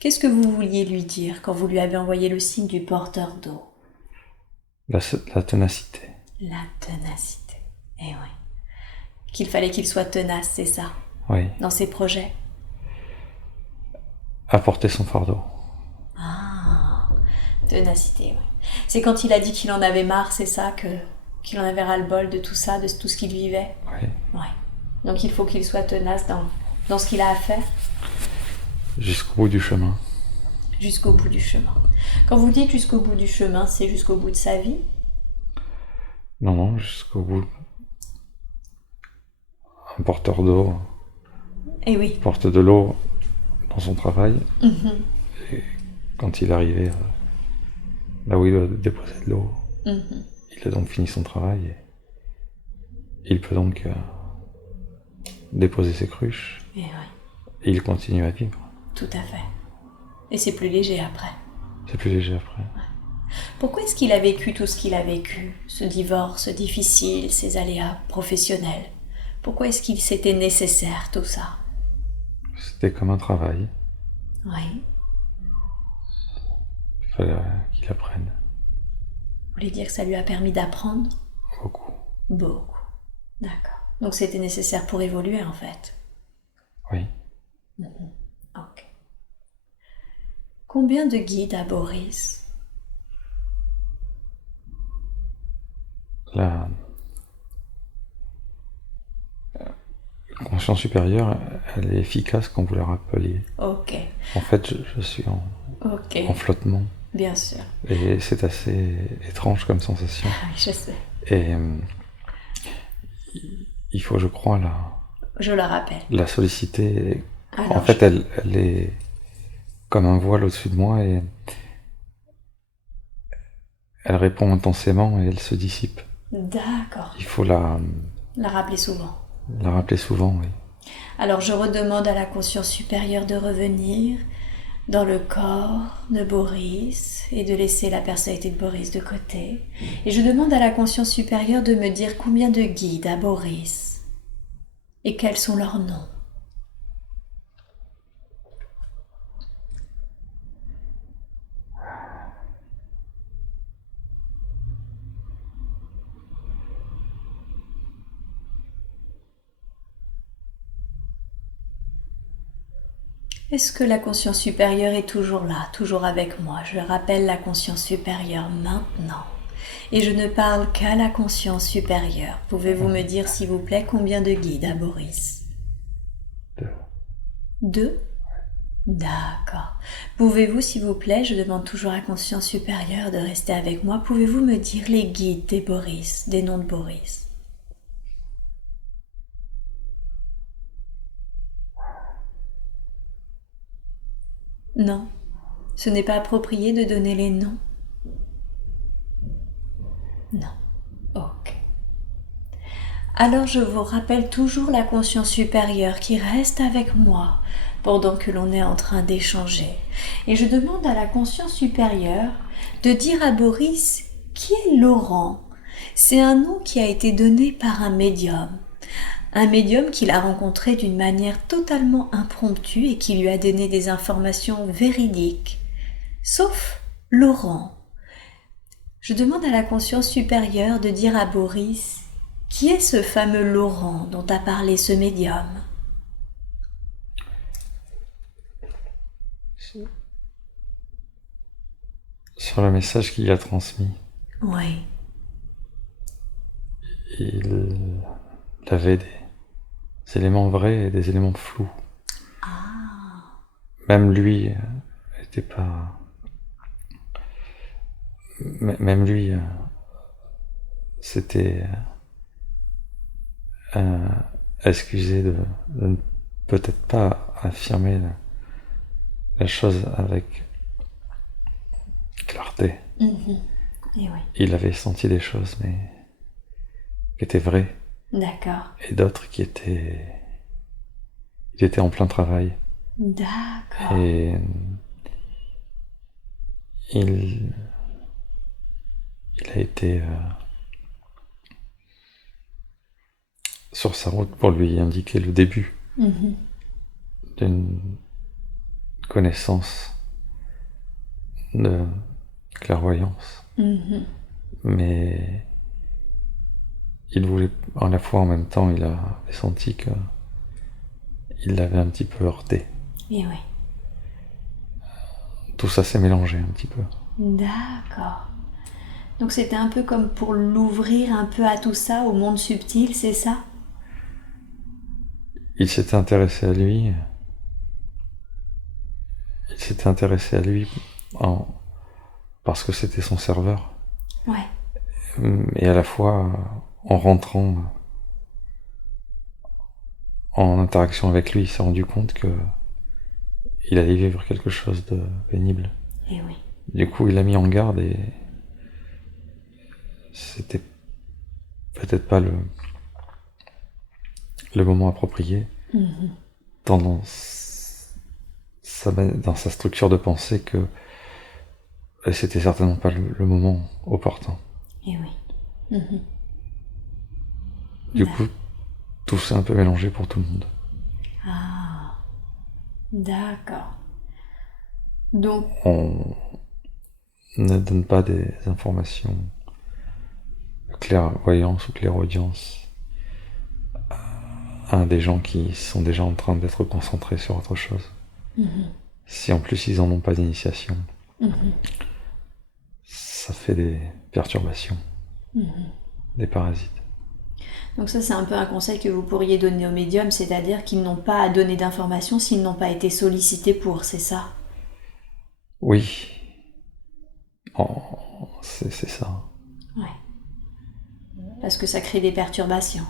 Qu'est-ce que vous vouliez lui dire quand vous lui avez envoyé le signe du porteur d'eau? La ténacité. La ténacité. Eh oui. Qu'il fallait qu'il soit tenace, c'est ça? Oui. Dans ses projets? Apporter son fardeau. Ah, ténacité, oui. C'est quand il a dit qu'il en avait marre, c'est ça, qu'il en avait ras-le-bol de tout ça, de tout ce qu'il vivait? Oui. Ouais. Donc il faut qu'il soit tenace dans ce qu'il a à faire? Jusqu'au bout du chemin. Jusqu'au bout du chemin. Quand vous dites jusqu'au bout du chemin, c'est jusqu'au bout de sa vie? Non, jusqu'au bout. Un porteur d'eau. Eh oui. Porte de l'eau dans son travail. Et quand il est arrivé là où il doit déposer de l'eau, il a donc fini son travail et il peut donc déposer ses cruches. Et oui. Et il continue à vivre. Tout à fait. Et c'est plus léger après. C'est plus léger après. Ouais. Pourquoi est-ce qu'il a vécu tout ce qu'il a vécu, ce divorce difficile, ces aléas professionnels? Pourquoi est-ce qu'il s'était nécessaire tout ça? C'était comme un travail. Oui. Il fallait qu'il apprenne. Vous voulez dire que ça lui a permis d'apprendre? Beaucoup. Beaucoup. D'accord. Donc c'était nécessaire pour évoluer en fait. Oui. Ok. Combien de guides a Boris? La conscience supérieure, elle est efficace quand vous la rappeliez. Ok. En fait, je suis en flottement. Bien sûr. Et c'est assez étrange comme sensation. Ah oui, je sais. Et il faut, je crois, Je le rappelle. la solliciter. Alors, en fait, elle est comme un voile au-dessus de moi et elle répond intensément et elle se dissipe. D'accord. Il faut la rappeler souvent. La rappeler souvent, oui. Alors je redemande à la conscience supérieure de revenir dans le corps de Boris et de laisser la personnalité de Boris de côté. Et je demande à la conscience supérieure de me dire combien de guides a Boris et quels sont leurs noms. Est-ce que la conscience supérieure est toujours là, toujours avec moi? Je rappelle la conscience supérieure maintenant. Et je ne parle qu'à la conscience supérieure. Pouvez-vous me dire, s'il vous plaît, combien de guides à Boris? 2. 2? D'accord. Pouvez-vous, s'il vous plaît, je demande toujours à la conscience supérieure de rester avec moi, pouvez-vous me dire les guides des Boris, des noms de Boris? Non, ce n'est pas approprié de donner les noms. Non, ok. Alors je vous rappelle toujours la conscience supérieure qui reste avec moi pendant que l'on est en train d'échanger. Et je demande à la conscience supérieure de dire à Boris qui est Laurent. C'est un nom qui a été donné par un médium. Un médium qu'il a rencontré d'une manière totalement impromptue et qui lui a donné des informations véridiques. Sauf Laurent. Je demande à la conscience supérieure de dire à Boris qui est ce fameux Laurent dont a parlé ce médium. Sur le message qu'il a transmis. Oui. Il avait des éléments vrais et des éléments flous. Ah. Même lui n'était pas... Même lui, c'était excusé de ne peut-être pas affirmer la chose avec clarté. Et oui. Il avait senti des choses, mais qui étaient vraies, D'accord. et d'autres qui étaient... Il était en plein travail, D'accord. et il a été sur sa route pour lui indiquer le début d'une connaissance de clairvoyance. Mais il voulait, à la fois en même temps, il a senti que il l'avait un petit peu heurté. Et oui. Tout ça s'est mélangé un petit peu. D'accord. Donc c'était un peu comme pour l'ouvrir un peu à tout ça, au monde subtil, c'est ça? Il s'était intéressé à lui. Il s'était intéressé à lui parce que c'était son serveur. Ouais. Et à la fois, en rentrant en interaction avec lui, il s'est rendu compte que il allait vivre quelque chose de pénible. Et oui. Du coup, il a mis en garde et c'était peut-être pas le moment approprié dans sa structure de pensée que c'était certainement pas le moment opportun. Et oui. Du coup, tout s'est un peu mélangé pour tout le monde. Ah. D'accord. Donc, On ne donne pas des informations de clairvoyance ou clairaudience à des gens qui sont déjà en train d'être concentrés sur autre chose. Si en plus ils en ont pas d'initiation, ça fait des perturbations, des parasites. donc ça c'est un peu un conseil que vous pourriez donner aux médiums, c'est-à-dire qu'ils n'ont pas à donner d'informations s'ils n'ont pas été sollicités pour, c'est ça? Oui, c'est ça. Ouais. Parce que ça crée des perturbations.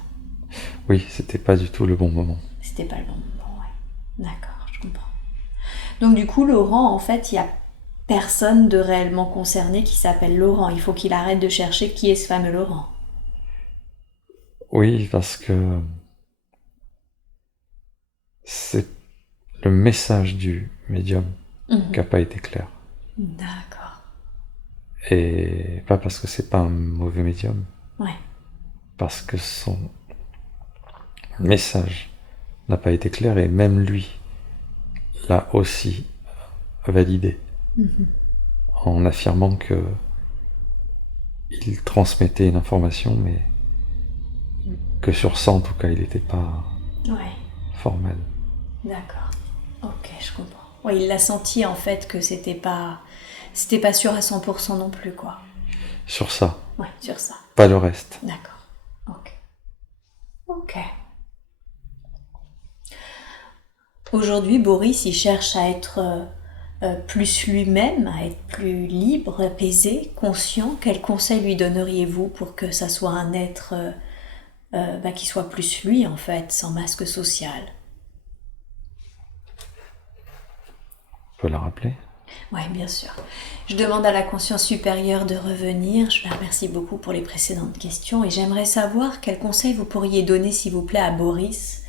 Oui, c'était pas du tout le bon moment. C'était pas le bon moment, ouais. D'accord, je comprends. Donc du coup, Laurent, en fait, il y a personne de réellement concerné qui s'appelle Laurent. Il faut qu'il arrête de chercher qui est ce fameux Laurent. Oui, parce que c'est le message du médium qui n'a pas été clair. D'accord. Et pas parce que c'est pas un mauvais médium, Ouais. parce que son message n'a pas été clair et même lui l'a aussi validé en affirmant que il transmettait une information, mais que sur ça en tout cas il n'était pas formel. D'accord. Ok, je comprends. Ouais, il l'a senti en fait que c'était pas sûr à 100% non plus, quoi. Sur ça. Ouais, sur ça. Pas le reste. D'accord. Ok. Ok. Aujourd'hui, Boris, il cherche à être plus lui-même, à être plus libre, apaisé, conscient. Quel conseil lui donneriez-vous pour que ça soit un être qui soit plus lui, en fait, sans masque social? On peut la rappeler? Oui, bien sûr. Je demande à la conscience supérieure de revenir. Je la remercie beaucoup pour les précédentes questions et j'aimerais savoir quel conseil vous pourriez donner, s'il vous plaît, à Boris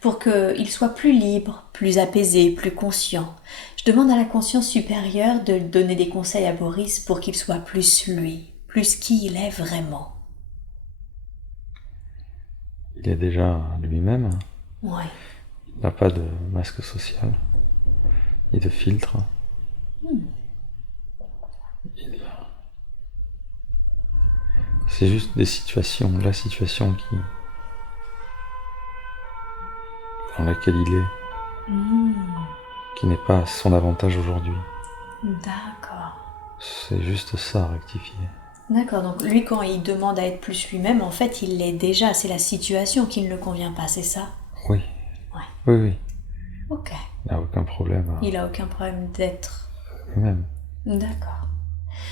pour qu'il soit plus libre, plus apaisé, plus conscient. Je demande à la conscience supérieure de donner des conseils à Boris pour qu'il soit plus lui, plus qui il est vraiment. Il est déjà lui-même. Ouais. Il n'a pas de masque social, ni de filtre. C'est juste des situations, la situation dans laquelle il est, qui n'est pas à son avantage aujourd'hui. D'accord. C'est juste ça à rectifier. D'accord, donc lui quand il demande à être plus lui-même, en fait il l'est déjà, c'est la situation qui ne le convient pas, c'est ça? Oui. Ouais. Oui, oui. Ok. Il n'a aucun problème. Il a aucun problème d'être Lui-même. D'accord.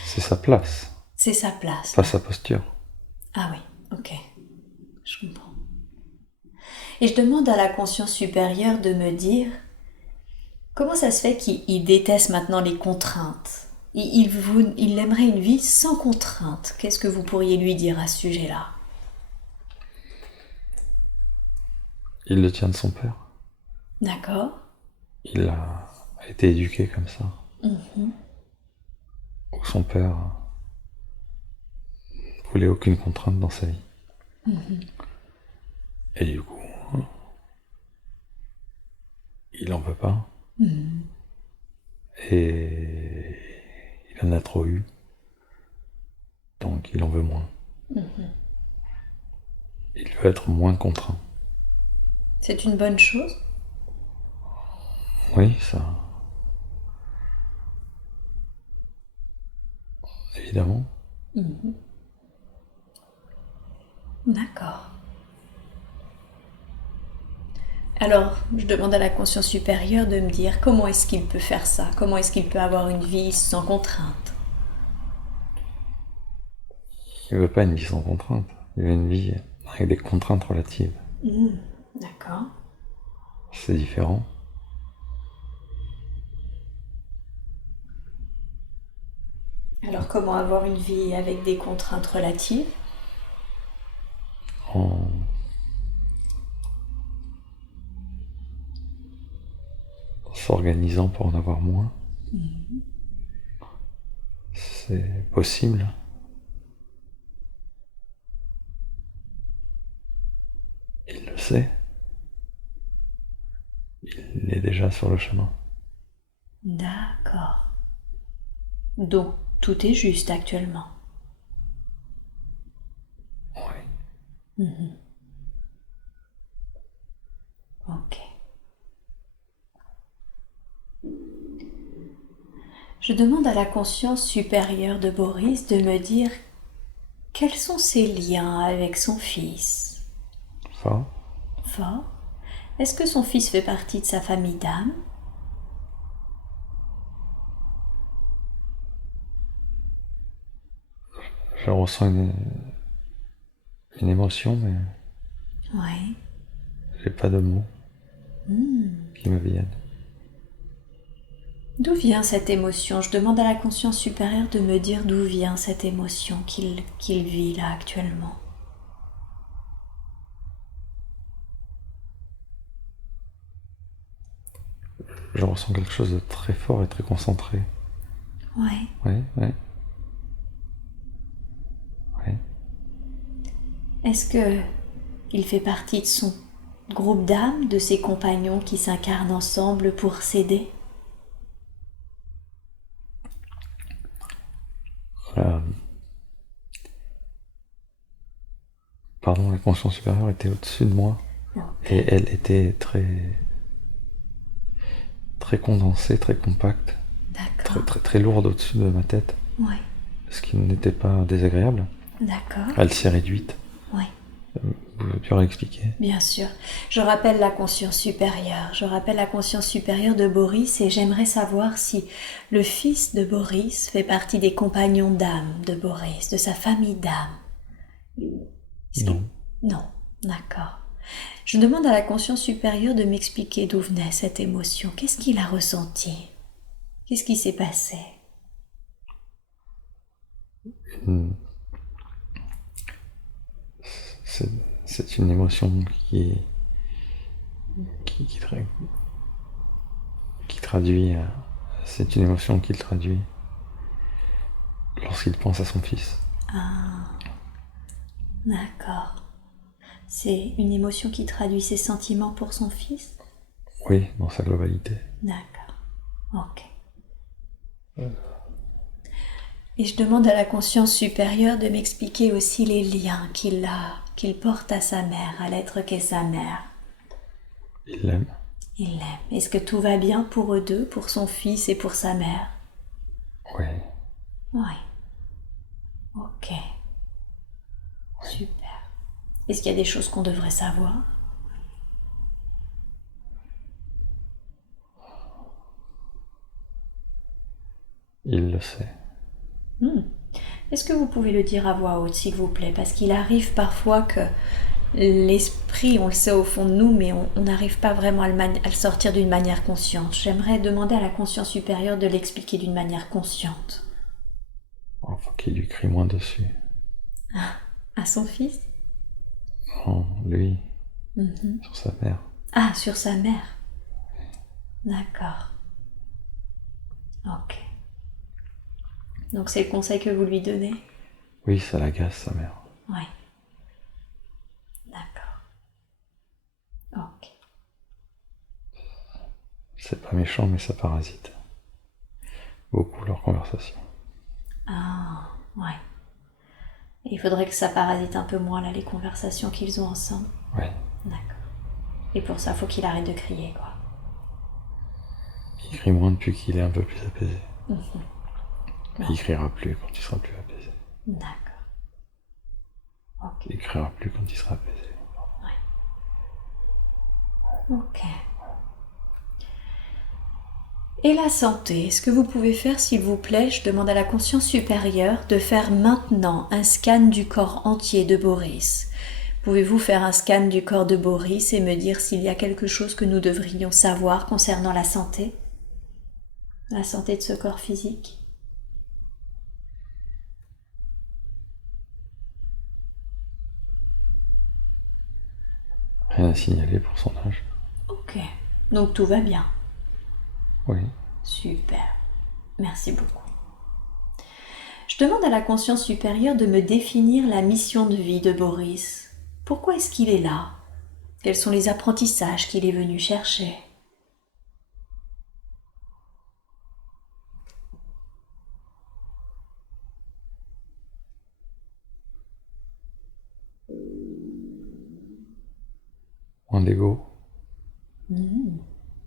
C'est sa place. C'est sa place. Pas sa posture. Ah oui, ok. Je comprends. Et je demande à la conscience supérieure de me dire comment ça se fait qu'il déteste maintenant les contraintes. il aimerait une vie sans contrainte. Qu'est-ce que vous pourriez lui dire à ce sujet-là? Il le tient de son père. D'accord. Il a été éduqué comme ça. Où son père voulait aucune contrainte dans sa vie. Et du coup, il en veut pas. Et il en a trop eu. Donc il en veut moins. Il veut être moins contraint. C'est une bonne chose? Oui, ça. Évidemment. D'accord. Alors, je demande à la conscience supérieure de me dire comment est-ce qu'il peut faire ça? Comment est-ce qu'il peut avoir une vie sans contrainte? Il veut pas une vie sans contrainte. Il veut une vie avec des contraintes relatives. D'accord. C'est différent. Alors, comment avoir une vie avec des contraintes relatives? En s'organisant pour en avoir moins. C'est possible. Il le sait. Il est déjà sur le chemin. D'accord. Donc, tout est juste actuellement. Oui. Ok. Je demande à la conscience supérieure de Boris de me dire quels sont ses liens avec son fils. Fort. Fort. Est-ce que son fils fait partie de sa famille d'âme? Je ressens une émotion, mais Oui. j'ai pas de mots qui me viennent. D'où vient cette émotion? Je demande à la conscience supérieure de me dire d'où vient cette émotion qu'il vit là actuellement. Je ressens quelque chose de très fort et très concentré. Oui. Oui. Est-ce que il fait partie de son groupe d'âmes, de ses compagnons qui s'incarnent ensemble pour s'aider? La conscience supérieure était au-dessus de moi. Okay. Et elle était très condensée, très compacte. D'accord. Très lourde au-dessus de ma tête. Oui. Ce qui n'était pas désagréable. D'accord. Elle s'est réduite. Oui. Tu aurais expliqué. Bien sûr. Je rappelle la conscience supérieure. Je rappelle la conscience supérieure de Boris et j'aimerais savoir si le fils de Boris fait partie des compagnons d'âme de Boris, de sa famille d'âme. Non. Non. D'accord. Je demande à la conscience supérieure de m'expliquer d'où venait cette émotion. Qu'est-ce qu'il a ressenti? Qu'est-ce qui s'est passé? C'est une émotion qui traduit. C'est une émotion qu'il traduit lorsqu'il pense à son fils. Ah, d'accord. C'est une émotion qui traduit ses sentiments pour son fils? Oui, dans sa globalité. D'accord. Ok. Et je demande à la conscience supérieure de m'expliquer aussi les liens qu'il porte à sa mère, à l'être qu'est sa mère. Il l'aime. Il l'aime. Est-ce que tout va bien pour eux deux, pour son fils et pour sa mère? Oui. Oui. Ok. Super. Est-ce qu'il y a des choses qu'on devrait savoir? Il le sait. Est-ce que vous pouvez le dire à voix haute, s'il vous plaît? Parce qu'il arrive parfois que l'esprit, on le sait au fond de nous, mais on n'arrive pas vraiment à le sortir d'une manière consciente. J'aimerais demander à la conscience supérieure de l'expliquer d'une manière consciente. Il faut qu'il lui crie moins dessus. À son fils? Non, lui, sur sa mère. Ah, sur sa mère. D'accord. Ok. Donc c'est le conseil que vous lui donnez? Oui, ça l'agace, sa mère. Oui. D'accord. Ok. C'est pas méchant, mais ça parasite beaucoup leur conversation. Ah, ouais. Et il faudrait que ça parasite un peu moins là les conversations qu'ils ont ensemble. Oui. D'accord. Et pour ça, faut qu'il arrête de crier, quoi. Il crie moins depuis qu'il est un peu plus apaisé. Bon. Il criera plus quand il sera plus apaisé. D'accord. Ok. Il criera plus quand il sera apaisé. Ok. Et la santé, est-ce que vous pouvez faire, s'il vous plaît, je demande à la conscience supérieure de faire maintenant un scan du corps entier de Boris. Pouvez-vous faire un scan du corps de Boris et me dire s'il y a quelque chose que nous devrions savoir concernant la santé de ce corps physique? Rien à signaler pour son âge. Ok. Donc tout va bien. Oui. Super. Merci beaucoup. Je demande à la conscience supérieure de me définir la mission de vie de Boris. Pourquoi est-ce qu'il est là? Quels sont les apprentissages qu'il est venu chercher? Moins d'ego,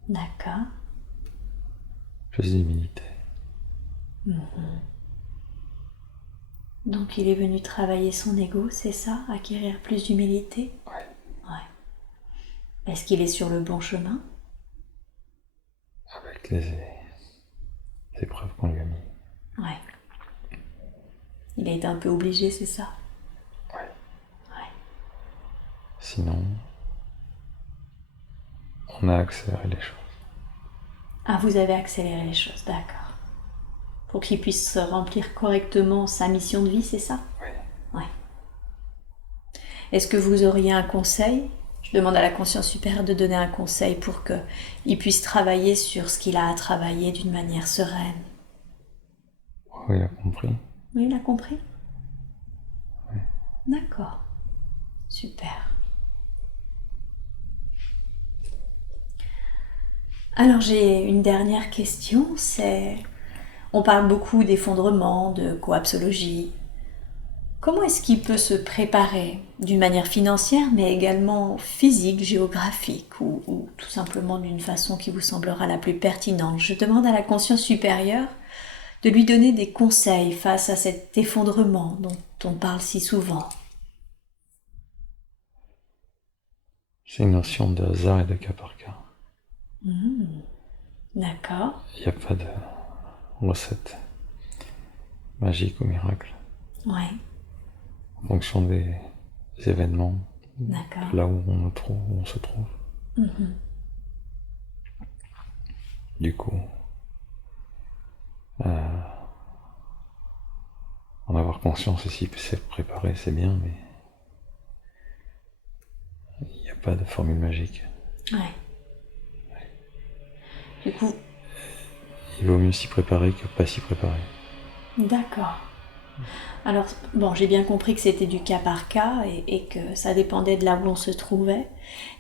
D'accord. plus d'humilité. Donc il est venu travailler son ego, c'est ça? Acquérir plus d'humilité? Oui. Ouais. Est-ce qu'il est sur le bon chemin? Avec les épreuves qu'on lui a mis. Ouais. Il a été un peu obligé, c'est ça? Oui. Ouais. Sinon, on a accéléré les choses. Ah, vous avez accéléré les choses, d'accord. Pour qu'il puisse remplir correctement sa mission de vie, c'est ça? Oui. Ouais. Est-ce que vous auriez un conseil? Je demande à la conscience supérieure de donner un conseil pour qu'il puisse travailler sur ce qu'il a à travailler d'une manière sereine. Oui, il a compris. Oui, il a compris? Oui. D'accord. Super. Alors j'ai une dernière question, c'est... On parle beaucoup d'effondrement, de coapsologie. Comment est-ce qu'il peut se préparer d'une manière financière, mais également physique, géographique, ou tout simplement d'une façon qui vous semblera la plus pertinente? Je demande à la conscience supérieure de lui donner des conseils face à cet effondrement dont on parle si souvent. C'est une notion de hasard et de cas par cas. D'accord. Il n'y a pas de recette magique ou miracle. Ouais. En fonction des événements, D'accord. là où on se trouve. Du coup, en avoir conscience aussi, c'est préparer, c'est bien, mais il n'y a pas de formule magique. Ouais. Du coup, Il vaut mieux s'y préparer que pas s'y préparer. d'accord. Alors, bon, j'ai bien compris que c'était du cas par cas et que ça dépendait de là où on se trouvait.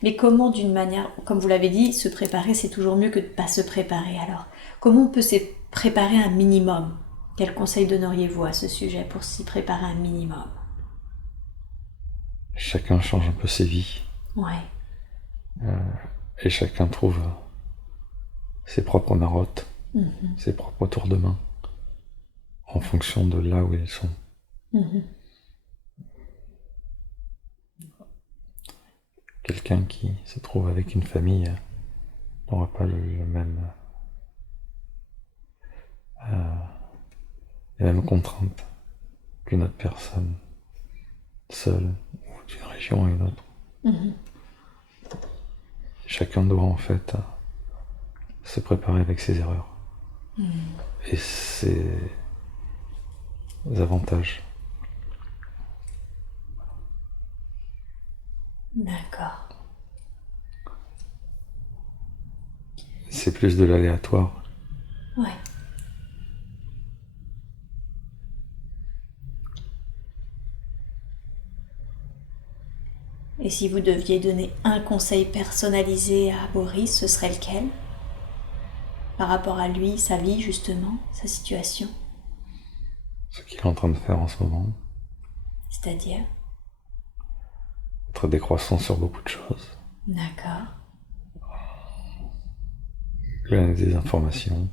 Mais comment, d'une manière, comme vous l'avez dit, se préparer, c'est toujours mieux que de ne pas se préparer. Alors, comment on peut se préparer un minimum? Quel conseil donneriez-vous à ce sujet pour s'y préparer un minimum? Chacun change un peu ses vies. Ouais. Et chacun trouve ses propres marottes, ses propres tours de main, en fonction de là où ils sont. Quelqu'un qui se trouve avec une famille n'aura pas les mêmes contraintes qu'une autre personne, seule, ou d'une région à une autre. Chacun doit en fait se préparer avec ses erreurs. Et avantages. D'accord. C'est plus de l'aléatoire. Ouais. Et si vous deviez donner un conseil personnalisé à Boris, ce serait lequel? Par rapport à lui, sa vie justement, sa situation? Ce qu'il est en train de faire en ce moment. C'est-à-dire? Être décroissant sur beaucoup de choses. D'accord. Glaner des informations.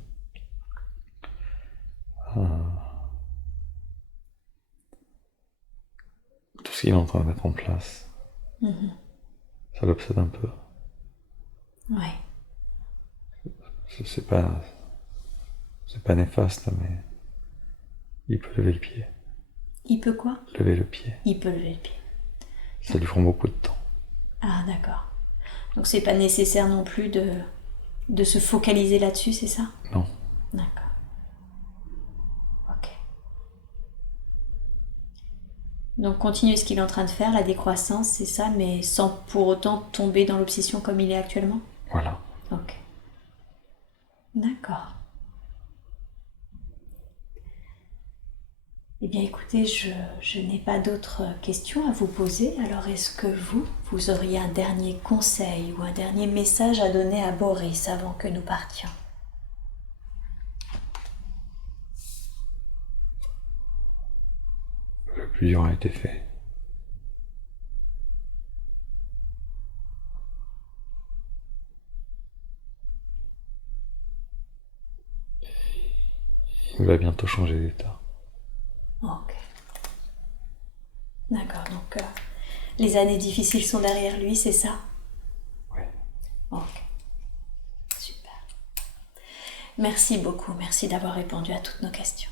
Tout ce qu'il est en train de mettre en place. Ça l'obsède un peu. Ouais. C'est pas néfaste, mais il peut lever le pied. Il peut quoi? Lever le pied. Il peut lever le pied. Ça lui prend beaucoup de temps. Ah, d'accord. Donc c'est pas nécessaire non plus de se focaliser là-dessus, c'est ça? Non. D'accord. Ok. Donc continuer ce qu'il est en train de faire, la décroissance, c'est ça, mais sans pour autant tomber dans l'obsession comme il est actuellement? Voilà. Ok. D'accord. Eh bien écoutez, je n'ai pas d'autres questions à vous poser, alors est-ce que vous auriez un dernier conseil ou un dernier message à donner à Boris avant que nous partions? Le plus dur a été fait. Il va bientôt changer d'état. Ok. D'accord, donc les années difficiles sont derrière lui, c'est ça? Oui. Ok. Super. Merci beaucoup, merci d'avoir répondu à toutes nos questions.